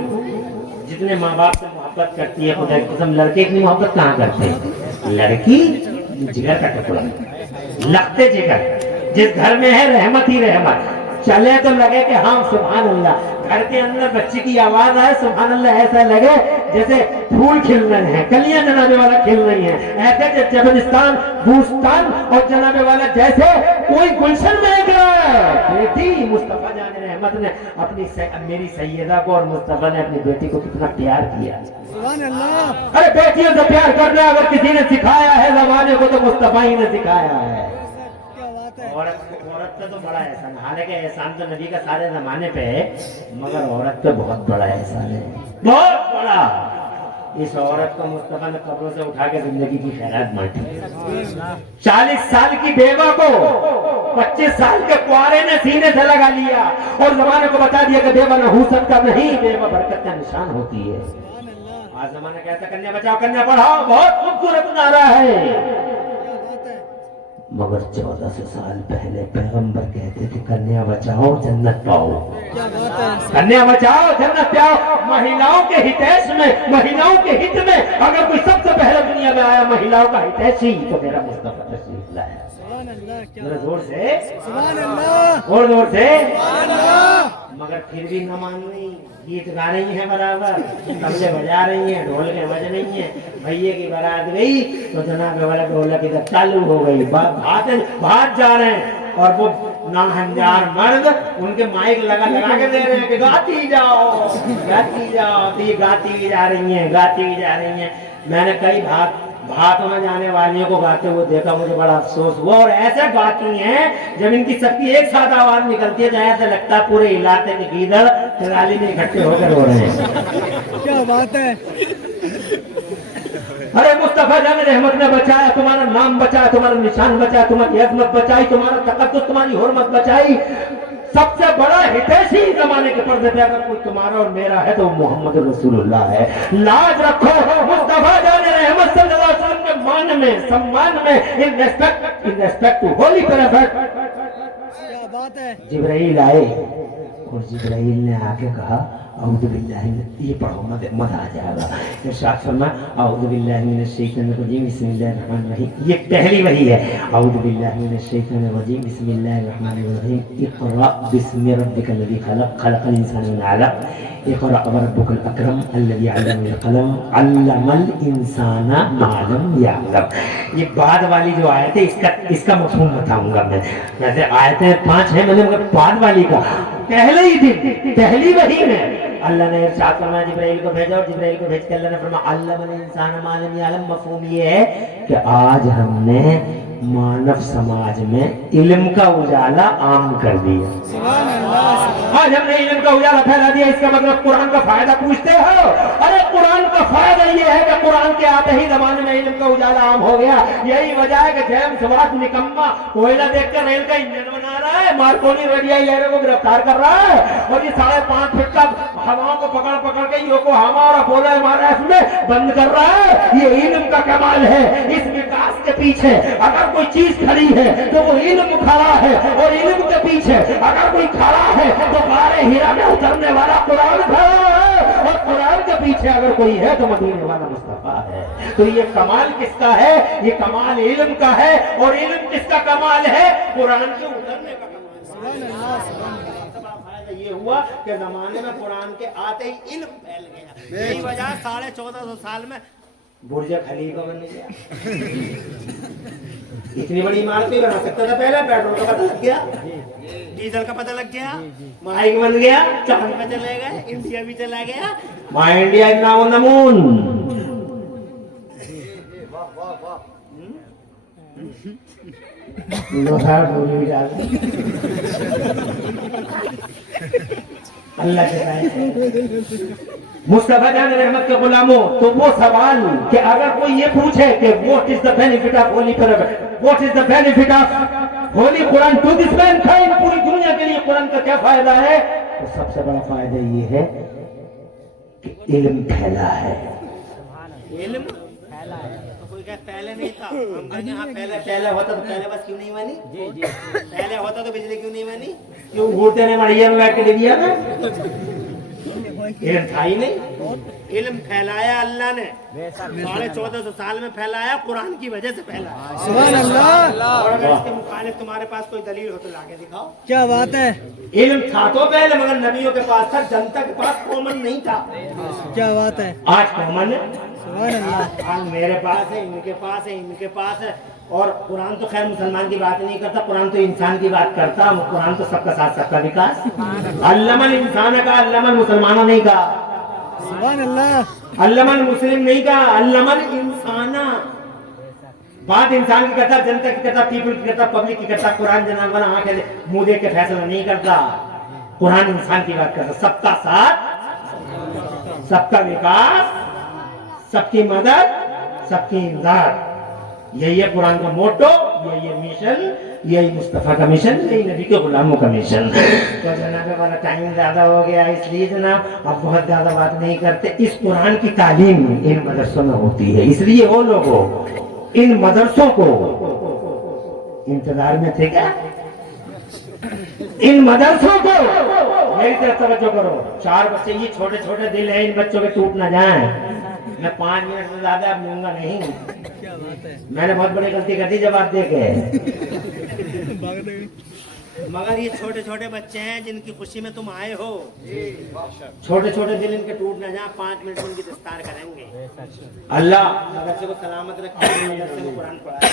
जितने माँ बाप से मोहब्बत करती है खुदा की कसम, लड़के इतनी मोहब्बत कहाँ करते हैं? लड़की जिगर का टुकड़ा, लगते जिगर, जिस घर में है रहमत ही रहमत, चले तो लगे कि हाँ सुभान अल्लाह, घर के अंदर बच्ची की आवाज आए सुभान अल्लाह, ऐसा लगे जैसे फूल खिल रहे हैं, कलियां जनाबे वाला खिल रही हैं, ऐसे जबनिस्तान बूस्तान और जनाबे वाला जैसे कोई गुलशन महक रहा है। बेटी मुस्तफा जाने रहमत ने अपनी मेरी सैयदा को और मुस्तफा ने अपनी बेटी को कितना प्यार किया। सुभान अल्लाह। अरे बेटियों से प्यार करना अगर किसी ने सिखाया है जमाने को तो मुस्तफा ही ने सिखाया है। औरत पे तो बड़ा एहसान, हालांकि एहसान तो नबी का सारे जमाने पे है, मगर औरत पे बहुत बड़ा एहसान है, बहुत बड़ा। इस औरत को मुस्तफा ने कब्रों से उठा के जिंदगी की खैरात बांटी। 40 साल की बेवा को 25 साल के कुआरे ने सीने से लगा लिया और जमाने को बता दिया कि बेवा न हो सकता, नहीं, बेवा बरकत का निशान होती है। आज जमाना कहता कन्या बचाओ कन्या पढ़ाओ, बहुत खूबसूरत नारा है, मगर 1400 साल पहले पैगंबर कहते थे कन्या बचाओ जन्नत पाओ, कन्या बचाओ जन्नत पाओ। महिलाओं के हितैष में, महिलाओं के हित में अगर कोई सबसे पहले दुनिया में आया महिलाओं का हितैषी तो मेरा मुस्तफा तशरीफ लाया। जोर से और जोर से, मगर फिर भी न मान रही, गीत गा रही है बराबर, तबले बजा रही है, ढोल के बज नहीं है। भैया की बारात गई तो जनाब वाला ढोलक इधर चालू हो गई, भाग जा रहे हैं और वो नाहंजार मर्द उनके माइक लगा के दे रहे हैं कि गाती जाओ गाती जाओ, तो ये गाती भी जा रही हैं, गाती भी जा रही हैं। मैंने कई भातों में जाने वालियों को गाते हुए देखा, मुझे बड़ा अफसोस हुआ। और ऐसे गाती हैं जब इनकी सबकी एक साथ आवाज निकलती है, जहाँ से लगता है पूरे इलाके के गीदड़ ट्राली में इकट्ठे होकर रो रहे हैं। क्या बात है। अरे मुस्तफा जान रहमत ने बचाया, तुम्हारा नाम बचाया, तुम्हारा निशान बचाया, तुम्हारी अजमत बचाई, तुम्हारा तकद्दुस, तुम्हारी हुर्मत बचाई। सबसे बड़ा हितैषी जमाने के पर्दे पे अगर कोई तुम्हारा और मेरा है तो मोहम्मद रसूलुल्लाह है। लाज रखो मुस्तफा जान रहमत सल्लल्लाहु अलैहि वसल्लम के मान में, सम्मान में, in respect to holy prophet. क्या बात है। जिब्राइल आए और जिब्राइल ने आके कहा औज़ु बिल्लाहि, ये पढ़ो मत आ जाएगा। इरशाद फरमाया औज़ु बिल्लाहि मिनश शैतानिर रजीम बिस्मिल्लाहिर रहमानिर रहीम। ये पहली वही है, औज़ु बिल्लाहि मिनश शैतानिर रजीम बिस्मिल्लाहिर रहमानिर रहीम। इक़रा बिस्मि रब्बिकल लज़ी खलक़, खलक़ल इंसाना मिन अलक़, इक़रा व रब्बुकल अकरम अल्लज़ी अल्लम बिल क़लम, अल्लमल इंसाना मा लम यअलम। ये बाद वाली जो आयत है इसका मफ़हूम बताऊंगा मैं। वैसे आयतें 5 हैं, मैंने मगर बाद वाली का पहले ही दिन पहली वही में अल्लाह ने इरशाद फरमाया जिब्राइल को भेजा, और जिब्राइल को भेज के अल्लाह ने फरमाया अल्लमल इंसान मा लम यअलम। मफ़हूम ये है कि आज हमने मानव समाज में इल्म का उजाला आम कर दिया। आज हमने इल्म का उजाला फैला दिया। इसका मतलब कुरान का फायदा पूछते हो? अरे कुरान का फायदा ये है कि कुरान के आते ही जमाने में इल्म का उजाला आम हो गया। यही वजह है कि जेम्स वाट निकम्मा कोयला देखकर रेल का इंजन बना रहा है, मार्कोनी रेडियाई लहरों को गिरफ्तार कर रहा है, और ये 5.5 फीट का हवाओं को पकड़ पकड़ के योकोहामा और अपोलो एमआरएफ में बंद कर रहा है। ये इल्म का कमाल है। इस विकास के पीछे अगर कोई चीज खड़ी है तो वो इल्म खड़ा है, और इल्म के पीछे अगर कोई खड़ा है तो गारे हीरा में उतरने वाला कुरान खड़ा है, और कुरान के पीछे अगर कोई है तो मदीने वाला मुस्तफा है। तो ये कमाल किसका है? ये कमाल इल्म का है। और इल्म किसका कमाल है? कुरान के उतरने का कमाल। ये हुआ कि जमाने में कुरान के आते ही इल्म फैल गया। यही वजह 1450 साल में बुर्ज खलीफा बन गया। इतनी बड़ी इमारत नहीं बना सकता था पहले। पेट्रोल का पता लग गया, डीजल का पता लग गया, माइक बन गया, चांद पे चले गए, इंडिया भी चला गया। My India is now on the moon. लोहार बोली भी डाल अल्लाह के मुस्तफा जान रहमत के गुलामों, तो वो सवाल कि अगर कोई ये पूछे कि what is the benefit of holy prophet, what is the benefit of holy Quran to this mankind, पूरी दुनिया के लिए कुरान का क्या फायदा है, तो सबसे बड़ा फायदा ये है कि इल्म फैला है। इल्म फैला है। तो कोई कहता पहले नहीं था, हम कहते हैं पहले होता तो पहले बस क्यों नहीं बनी? जी जी पहले होता तो बिजली क्यों नहीं बनी? क्यों घूरते ने मड़िया में बैठ के डिबिया में? इल्म था ही नहीं। इल्म फैलाया अल्लाह ने 1450 साल में फैलाया, कुरान की वजह से फैलाया। सुभान अल्लाह। और अगर इसके मुखालिफ तुम्हारे पास कोई दलील हो तो लाके दिखाओ। क्या बात है। इल्म था तो पहले, मगर नबियों के पास था, जनता के पास कॉमन नहीं था। क्या बात है। आज कॉमन है। सुभान अल्लाह। आज मेरे पास है, इनके पास है, इनके पास है। और कुरान तो खैर मुसलमान की बात नहीं करता, कुरान तो इंसान की बात करता। कुरान तो सबका साथ सबका विकास। अल्लमल इंसान का, अल्लमल मुसलमानों नहीं का। सुभान अल्लाह। अल्लमल मुस्लिम नहीं का, अल्लमल इंसाना। बात इंसान की करता, जनता की करता, पीपल की करता, पब्लिक की करता। कुरान जनाब वाला आंखें मुंह देख के फैसला नहीं करता। कुरान इंसान की बात करता, सबका साथ, सबका विकास, सबकी मदद, सबकी इमदाद। यही है कुरान का मोटो, यही है मिशन, यही मुस्तफा का मिशन, यही नबी के गुलामों का मिशन। तो जनाब वाला टाइम ज्यादा हो गया, इसलिए जनाब अब बहुत ज्यादा बात नहीं करते। इस कुरान की तालीम इन मदरसों में होती है, इसलिए वो लोग इन मदरसों को इंतजार में थे क्या? इन मदरसों को मेरी तरफ तवज्जो करो। 4 बच्चे, ये छोटे छोटे दिल है, इन बच्चों के टूट ना जाएं। मैं 5 मिनट से ज्यादा अब लूंगा नहीं। मैंने बहुत बड़ी गलती कर दी जवाब दे के। मगर ये छोटे छोटे बच्चे हैं जिनकी खुशी में तुम आए हो, छोटे छोटे दिल इनके टूट न जाए, 5 मिनट में इनकी दस्तार करेंगे। अल्लाह मदरसे को सलामत रखे, मदरसे को कुरान पढ़ाया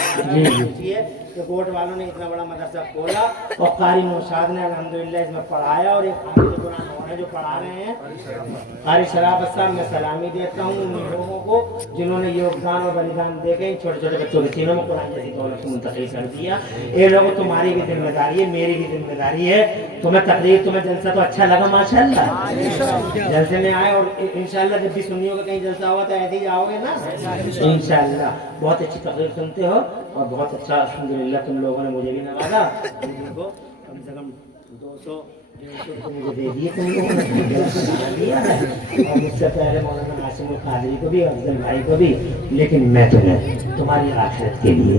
कि कोर्ट वालों ने इतना बड़ा मदरसा खोला और कारी नौशाद ने अल्हम्दुलिल्लाह इसमें पढ़ाया, और एक हाफिज कुरान है जो पढ़ा रहे हैं कारी शराफत साहब। मैं सलामी देता हूँ उन लोगों को जिन्होंने योगदान और बलिदान देके छोटे छोटे बच्चों के सीनों में कुरान जैसी दौलत को मुंतकिल कर दिया। ये लोगों तुम्हारी भी जिम्मेदारी है, मेरी भी जिम्मेदारी है। तुम्हें तकरीर, तुम्हें जलसा तो अच्छा लगा माशाल्लाह, जलसे में आए, और इंशाल्लाह जब भी सुन्नियों का कहीं जलसा हुआ तो ऐसे ही आओगे ना इंशाल्लाह। बहुत अच्छी तकरीर सुनते हो और बहुत अच्छा अल्हम्दुलिल्लाह तुम लोगों ने मुझे भी नवाजा। देखो कम से कम 200 तो मुझे दे दिए तुम लोगों ने, और मुझसे पहले मौलाना हाशिमुल कादरी को भी, अफजल भाई को भी। लेकिन मैं तुम्हें तुम्हारी आखिरत के लिए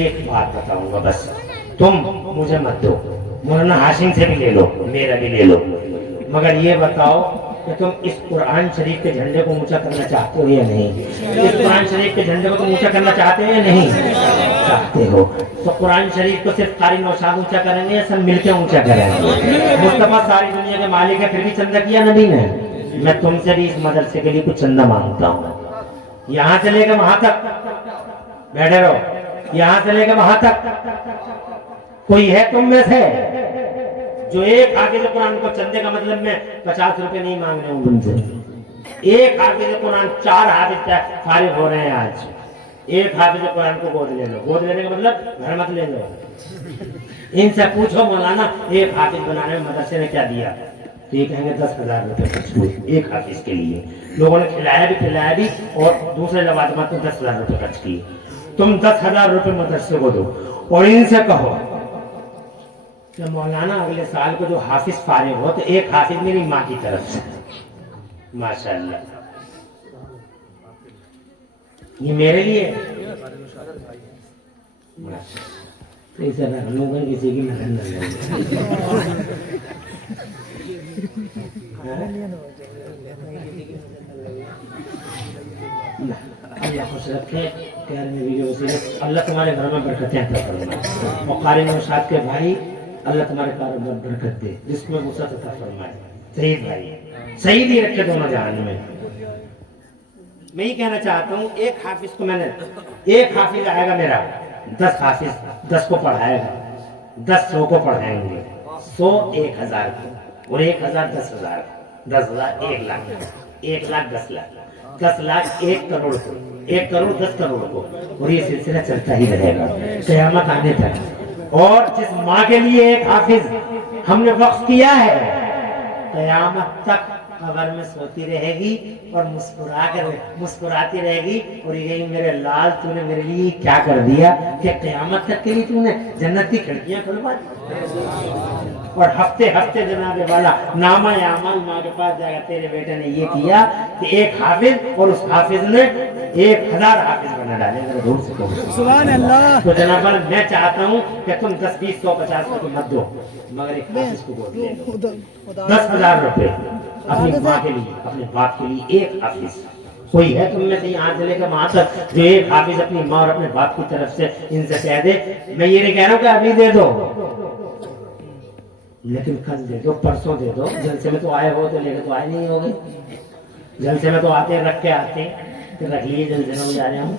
एक बात बताऊंगा बस, तुम मुझे मत दो, मौलाना हाशिम से भी ले लो, मेरा भी ले लो, मगर ये बताओ कि तुम इस कुरान शरीफ के झंडे को ऊंचा करना चाहते हो या नहीं? इस कुरान शरीफ के झंडे को तुम ऊंचा करना चाहते हो या नहीं चाहते हो? तो कुरान शरीफ को सिर्फ कारी नौशाद ऊंचा करेंगे या सब मिलकर ऊंचा करेंगे? मुस्तफा सारी दुनिया के मालिक है, फिर भी चंदा किया नबी ने। मैं तुमसे भी इस मदरसे के लिए कुछ चंदा मांगता हूँ। यहाँ से लेकर वहां तक बैठे रहो, यहाँ से लेकर वहां तक कोई है तुम में से जो एक हाफिज कुरान को चंदे का मतलब मैं 50 रुपए नहीं मांग रहा हूँ तुमसे। एक हाफिज कुरान 4 हाफिज फारिग हो रहे हैं आज, एक हाफिज कुरान को गोद ले लो। गोद लेने का मतलब घर मत ले लो। इनसे पूछो मौलाना एक हाफिज बनाने में मदरसे ने क्या दिया, तो ये कहेंगे 10,000 रुपए खर्च हुए एक हाफिज के लिए। लोगों ने खिलाया भी पिलाया भी, और दूसरे लवाजमात में 10,000 रुपए खर्च किए। तुम 10,000 रुपए मदरसे को दो और इनसे कहो कि मौलाना अगले साल को जो हाफिज फारिग हो तो एक हाफिज मेरी माँ की तरफ से, माशाल्लाह, ये मेरे लिए तो इसे रख लूंगा, किसी की नजर न लगे। अल्लाह खुश रखे, प्यार में भी वसीले, अल्लाह तुम्हारे घर में बरकतें अता फरमाए, और कारी नौशाद के भाई अल्लाह तुम्हारे कारोबार बरकत दे, जिसमें वसअत अता फरमाए। सईद भाई सईद ही रखे दोनों जहान में। मैं ये कहना चाहता हूँ, एक हाफिज को मैंने, एक हाफिज आएगा मेरा, 10 हाफिज 10 को पढ़ाएगा, 10 100 को पढ़ाएंगे, 100 1000 को, और 1000 10,000, 10,000 1 लाख, 1 लाख 10 लाख, 10 लाख 1 करोड़ को, 1 करोड़ 10 करोड़ को, और ये सिलसिला चलता ही रहेगा क़यामत आने तक। और जिस माँ के लिए एक हाफिज हमने वक्फ किया है, क़यामत तक कब्र में सोती रहेगी और मुस्कुराती रहेगी, और यही मेरे लाल तूने मेरे लिए क्या कर दिया कि क़यामत तक के लिए तूने जन्नत की खिड़कियां खुलवा दी। और हफ्ते हफ्ते जनाब वाला नामा अमाल माँ के पास जाएगा, तेरे बेटे ने ये किया कि एक हाफिज, और उस हाफिज ने 1000 हाफिज बना डाले। दूर से सुभान अल्लाह। तो जनाब मैं चाहता हूँ कि तुम 10 20 100 50 रुपए मत दो, मगर एक हाफिज को गोद ले लो। 10,000 रुपए अपनी माँ के लिए, अपने बाप के लिए एक हाफिज। कोई है तुम में से यहाँ से लेकर वहां तक जो एक हाफिज अपनी माँ और अपने बाप की तरफ से इनसे कह दे? मैं ये नहीं कह रहा हूँ कि अभी दे दो, लेकिन कल दे दो, परसों दे दो। जलसे में तो आए हो तो लेकर तो आए नहीं होगे, जलसे में तो आते रख के आते, तो रख लिए जलसे में जा रहे हूँ,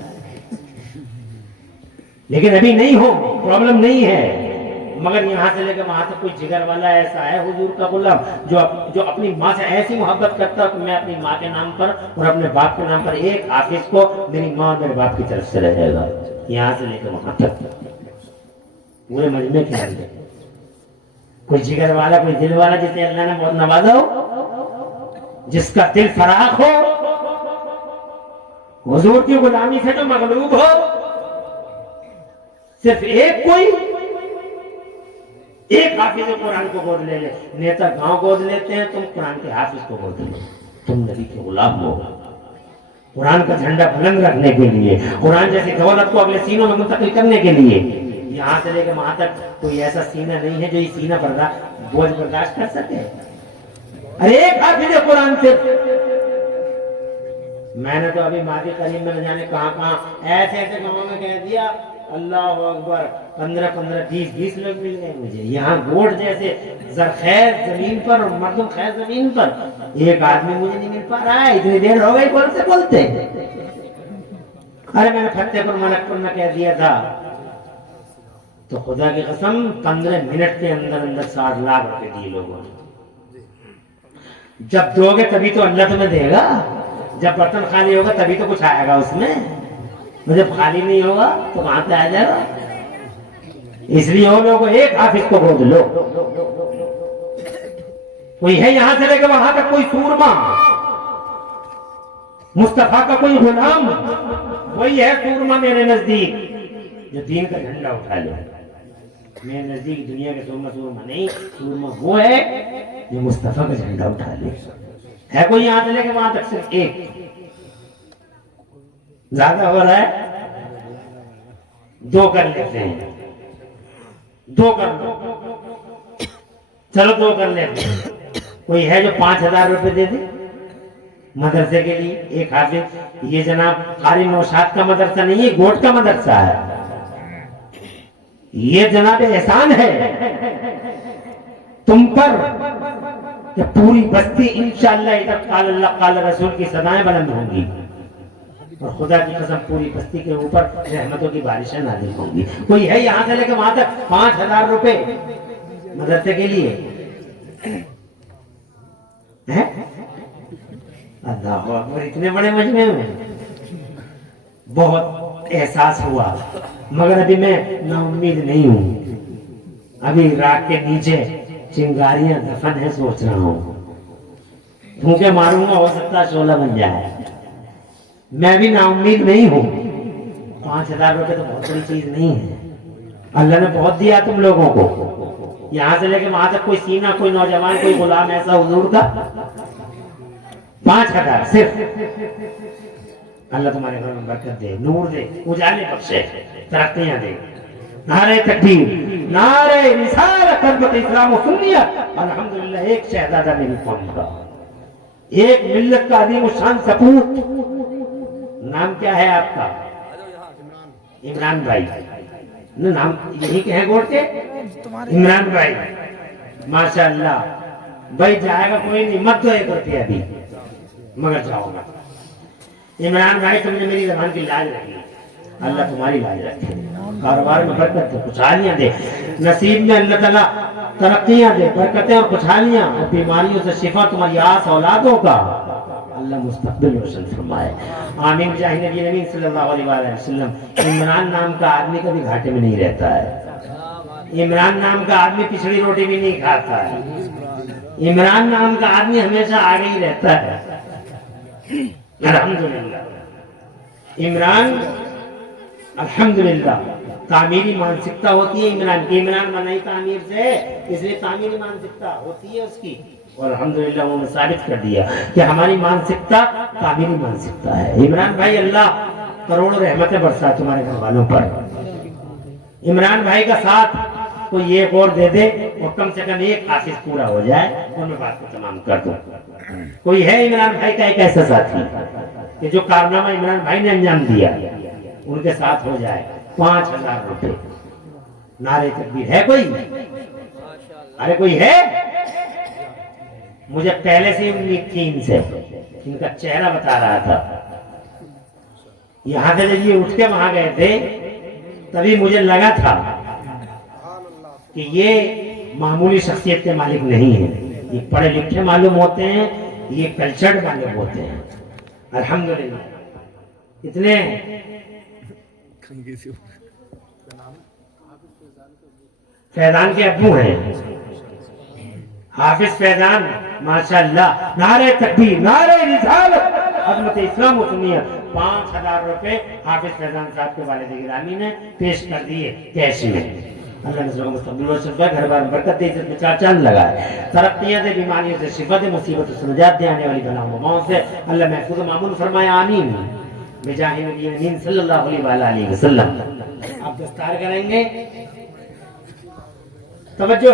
लेकिन अभी नहीं हो, प्रॉब्लम नहीं है। मगर यहाँ से लेकर वहां तक कोई जिगर वाला ऐसा है हुजूर का गुलाम जो अपनी माँ से ऐसी मोहब्बत करता है कि मैं अपनी माँ के नाम पर और अपने बाप के नाम पर एक हाफिज को मेरी माँ और मेरे बाप की तरफ से रहेगा, यहाँ से लेकर वहां तक पूरे मजमे के अंदर। कोई जिगर वाला, कोई दिल वाला जिसे अल्लाह ने बहुत नवाजा हो, जिसका दिल फराख हो, हुजूर की गुलामी से जो मगलूब हो, सिर्फ एक हाफिज कुरान को गोद ले ले। नेता गांव गोद लेते हैं, तुम कुरान के हाफिज को गोद लो। तुम नबी के गुलाम हो, कुरान का झंडा बुलंद रखने के लिए, कुरान जैसी दौलत को अगले सीनों में मुंतकिल करने के लिए। यहाँ से लेकर वहां तक कोई ऐसा सीना नहीं है जो ये सीना बोझ बर्दाश्त कर सके। अरे एक हाफिज कुरान से मैंने तो अभी मादी करीम में न जाने कहां ऐसे गांवों में कह दिया, اللہ اکبر 15-15 20-20 لوگ مل گئے مجھے یہاں گوٹ جیسے زرخیز زمین پر اور مردم خیز زمین پر ایک آدمی مجھے نہیں مل پا رہا ہے اتنی دیر ہو گئی بولتے ارے میں نے فتح پر منقر نہ کہہ دیا تھا تو خدا کی قسم 15 منٹ کے اندر 60 لاکھ روپے دیے لوگوں نے جب دو گے تبھی تو اللہ تمہیں دے گا جب برتن خالی ہوگا تبھی تو کچھ آئے گا اس میں جب خالی نہیں ہوگا تو کہاں سے آ جائے گا اس لیے وہ لوگوں ایک حافظ کو گود لو کوئی ہے یہاں سے لے کے وہاں تک کوئی سورما مصطفیٰ کا کوئی غلام وہی ہے سورما میرے نزدیک جو دین کا جھنڈا اٹھا لے میرے نزدیک دنیا کے سورما نہیں سورما وہ ہے جو مصطفیٰ کا جھنڈا اٹھا لے ہے کوئی یہاں سے لے کے وہاں تک صرف ایک زیادہ ہو رہا ہے 2 کر لیتے ہیں 2 کر لو چلو 2 کر لیتے ہیں کوئی ہے جو 5000 روپے دے دے مدرسے کے لیے ایک حافظ یہ جناب قاری نوشاد کا مدرسہ نہیں ہے گوٹ کا مدرسہ ہے یہ جناب احسان ہے تم پر کہ پوری بستی انشاءاللہ ادھر قال اللہ قال رسول کی صدائیں بلند ہوں گی اور خدا کی قسم پوری بستی کے اوپر رحمتوں کی بارشیں نازل ہوں گی کوئی ہے یہاں سے لے کے وہاں تک 5000 روپے مدرسے کے لیے اللہ اکبر اتنے بڑے مجمع میں بہت احساس ہوا مگر ابھی میں نا امید نہیں ہوں ابھی راک کے نیچے چنگاریاں دفن ہے سوچ رہا ہوں پھونکے ماروں گا ہو سکتا شعلہ بن جائے میں بھی نا امید نہیں ہوں 5000 روپے تو بہت بڑی چیز نہیں ہے اللہ نے بہت دیا تم لوگوں کو یہاں سے لے کے وہاں تک کوئی سینہ کوئی نوجوان کوئی غلام ایسا حضور کا 5000 صرف اللہ تمہارے گھر میں برکت دے نور دے اجالے بخشے ترقیاں دے نعرہ تکبیر نعرہ رسالت خدمت اسلام و سنیت الحمدللہ ایک شہزادہ میری قوم کا ایک ملت کا عظیم الشان سپوت نام کیا ہے آپ کا عمران بھائی نام یہی کہ ہیں گوٹ کے عمران بھائی ماشاءاللہ بھائی جائے گا کوئی نہیں مت دو 1 روپیہ ابھی مگر جاؤ گا عمران بھائی تم نے میری زبان کی لاج رکھی اللہ تمہاری لاج رکھے کاروبار میں برکت دے خوشحالیاں دے نصیب میں اللہ تعالیٰ ترقیاں دے برکتیں اور خوشحالیاں اور بیماریوں سے شفا تمہاری آس اولادوں کا اللہ مستقبل روشن فرمائے آمین جاہ نبی امین صلی اللہ علیہ وآلہ وسلم عمران نام کا آدمی کبھی گھاٹے میں نہیں رہتا ہے عمران نام کا آدمی پچھڑی روٹی بھی نہیں کھاتا ہے عمران نام کا آدمی ہمیشہ آگے ہی رہتا ہے الحمدللہ عمران الحمدللہ تعمیری مانسکتا ہوتی ہے عمران کی عمران بنائی تعمیر سے اس لیے تعمیری مانسکتا ہوتی ہے اس کی اور الحمدللہ انہوں نے ثابت کر دیا کہ ہماری مانسکتا تعمیری مانسکتا ہے عمران بھائی اللہ کروڑوں رحمتیں برسا تمہارے گھر والوں پر عمران بھائی کا ساتھ کوئی ایک اور دے دے اور کم سے کم ایک حافظ پورا ہو جائے اور میں بات کو تمام کر دوں کوئی ہے عمران بھائی کا ایک ایسا ساتھی کہ جو کارنامہ عمران بھائی نے انجام دیا ان کے ساتھ ہو جائے 5000 روپے نعرہ تکبیر ہے کوئی ارے کوئی ہے مجھے پہلے سے امید تھی ان سے ان کا چہرہ بتا رہا تھا یہاں سے جب یہ اٹھ کے وہاں گئے تھے تبھی مجھے لگا تھا کہ یہ معمولی شخصیت کے مالک نہیں ہیں یہ پڑھے لکھے معلوم ہوتے ہیں یہ کلچرڈ معلوم ہوتے ہیں الحمدللہ اتنے فیضان کے ابو ہیں حافظ فیضان ماشاءاللہ نعرہ تکبیر نعرہ رسالت خدمت اسلام و سنیت 5000 روپے حافظ فیضان صاحب کے والد گرامی نے پیش کر دیے کیش میں اللہ نے مستقبل و شفا گھر بار برکت دے عزت میں 4 چاند لگائے ترقیاں دے بیماریوں سے شفا دے مصیبت سے نجات دے آنے والی بلاؤں وباؤں سے اللہ محفوظ و معمول فرمائے آمین بجاہ نبی امین صلی اللہ علیہ وآلہ وسلم آپ دستار کریں گے توجہ ہے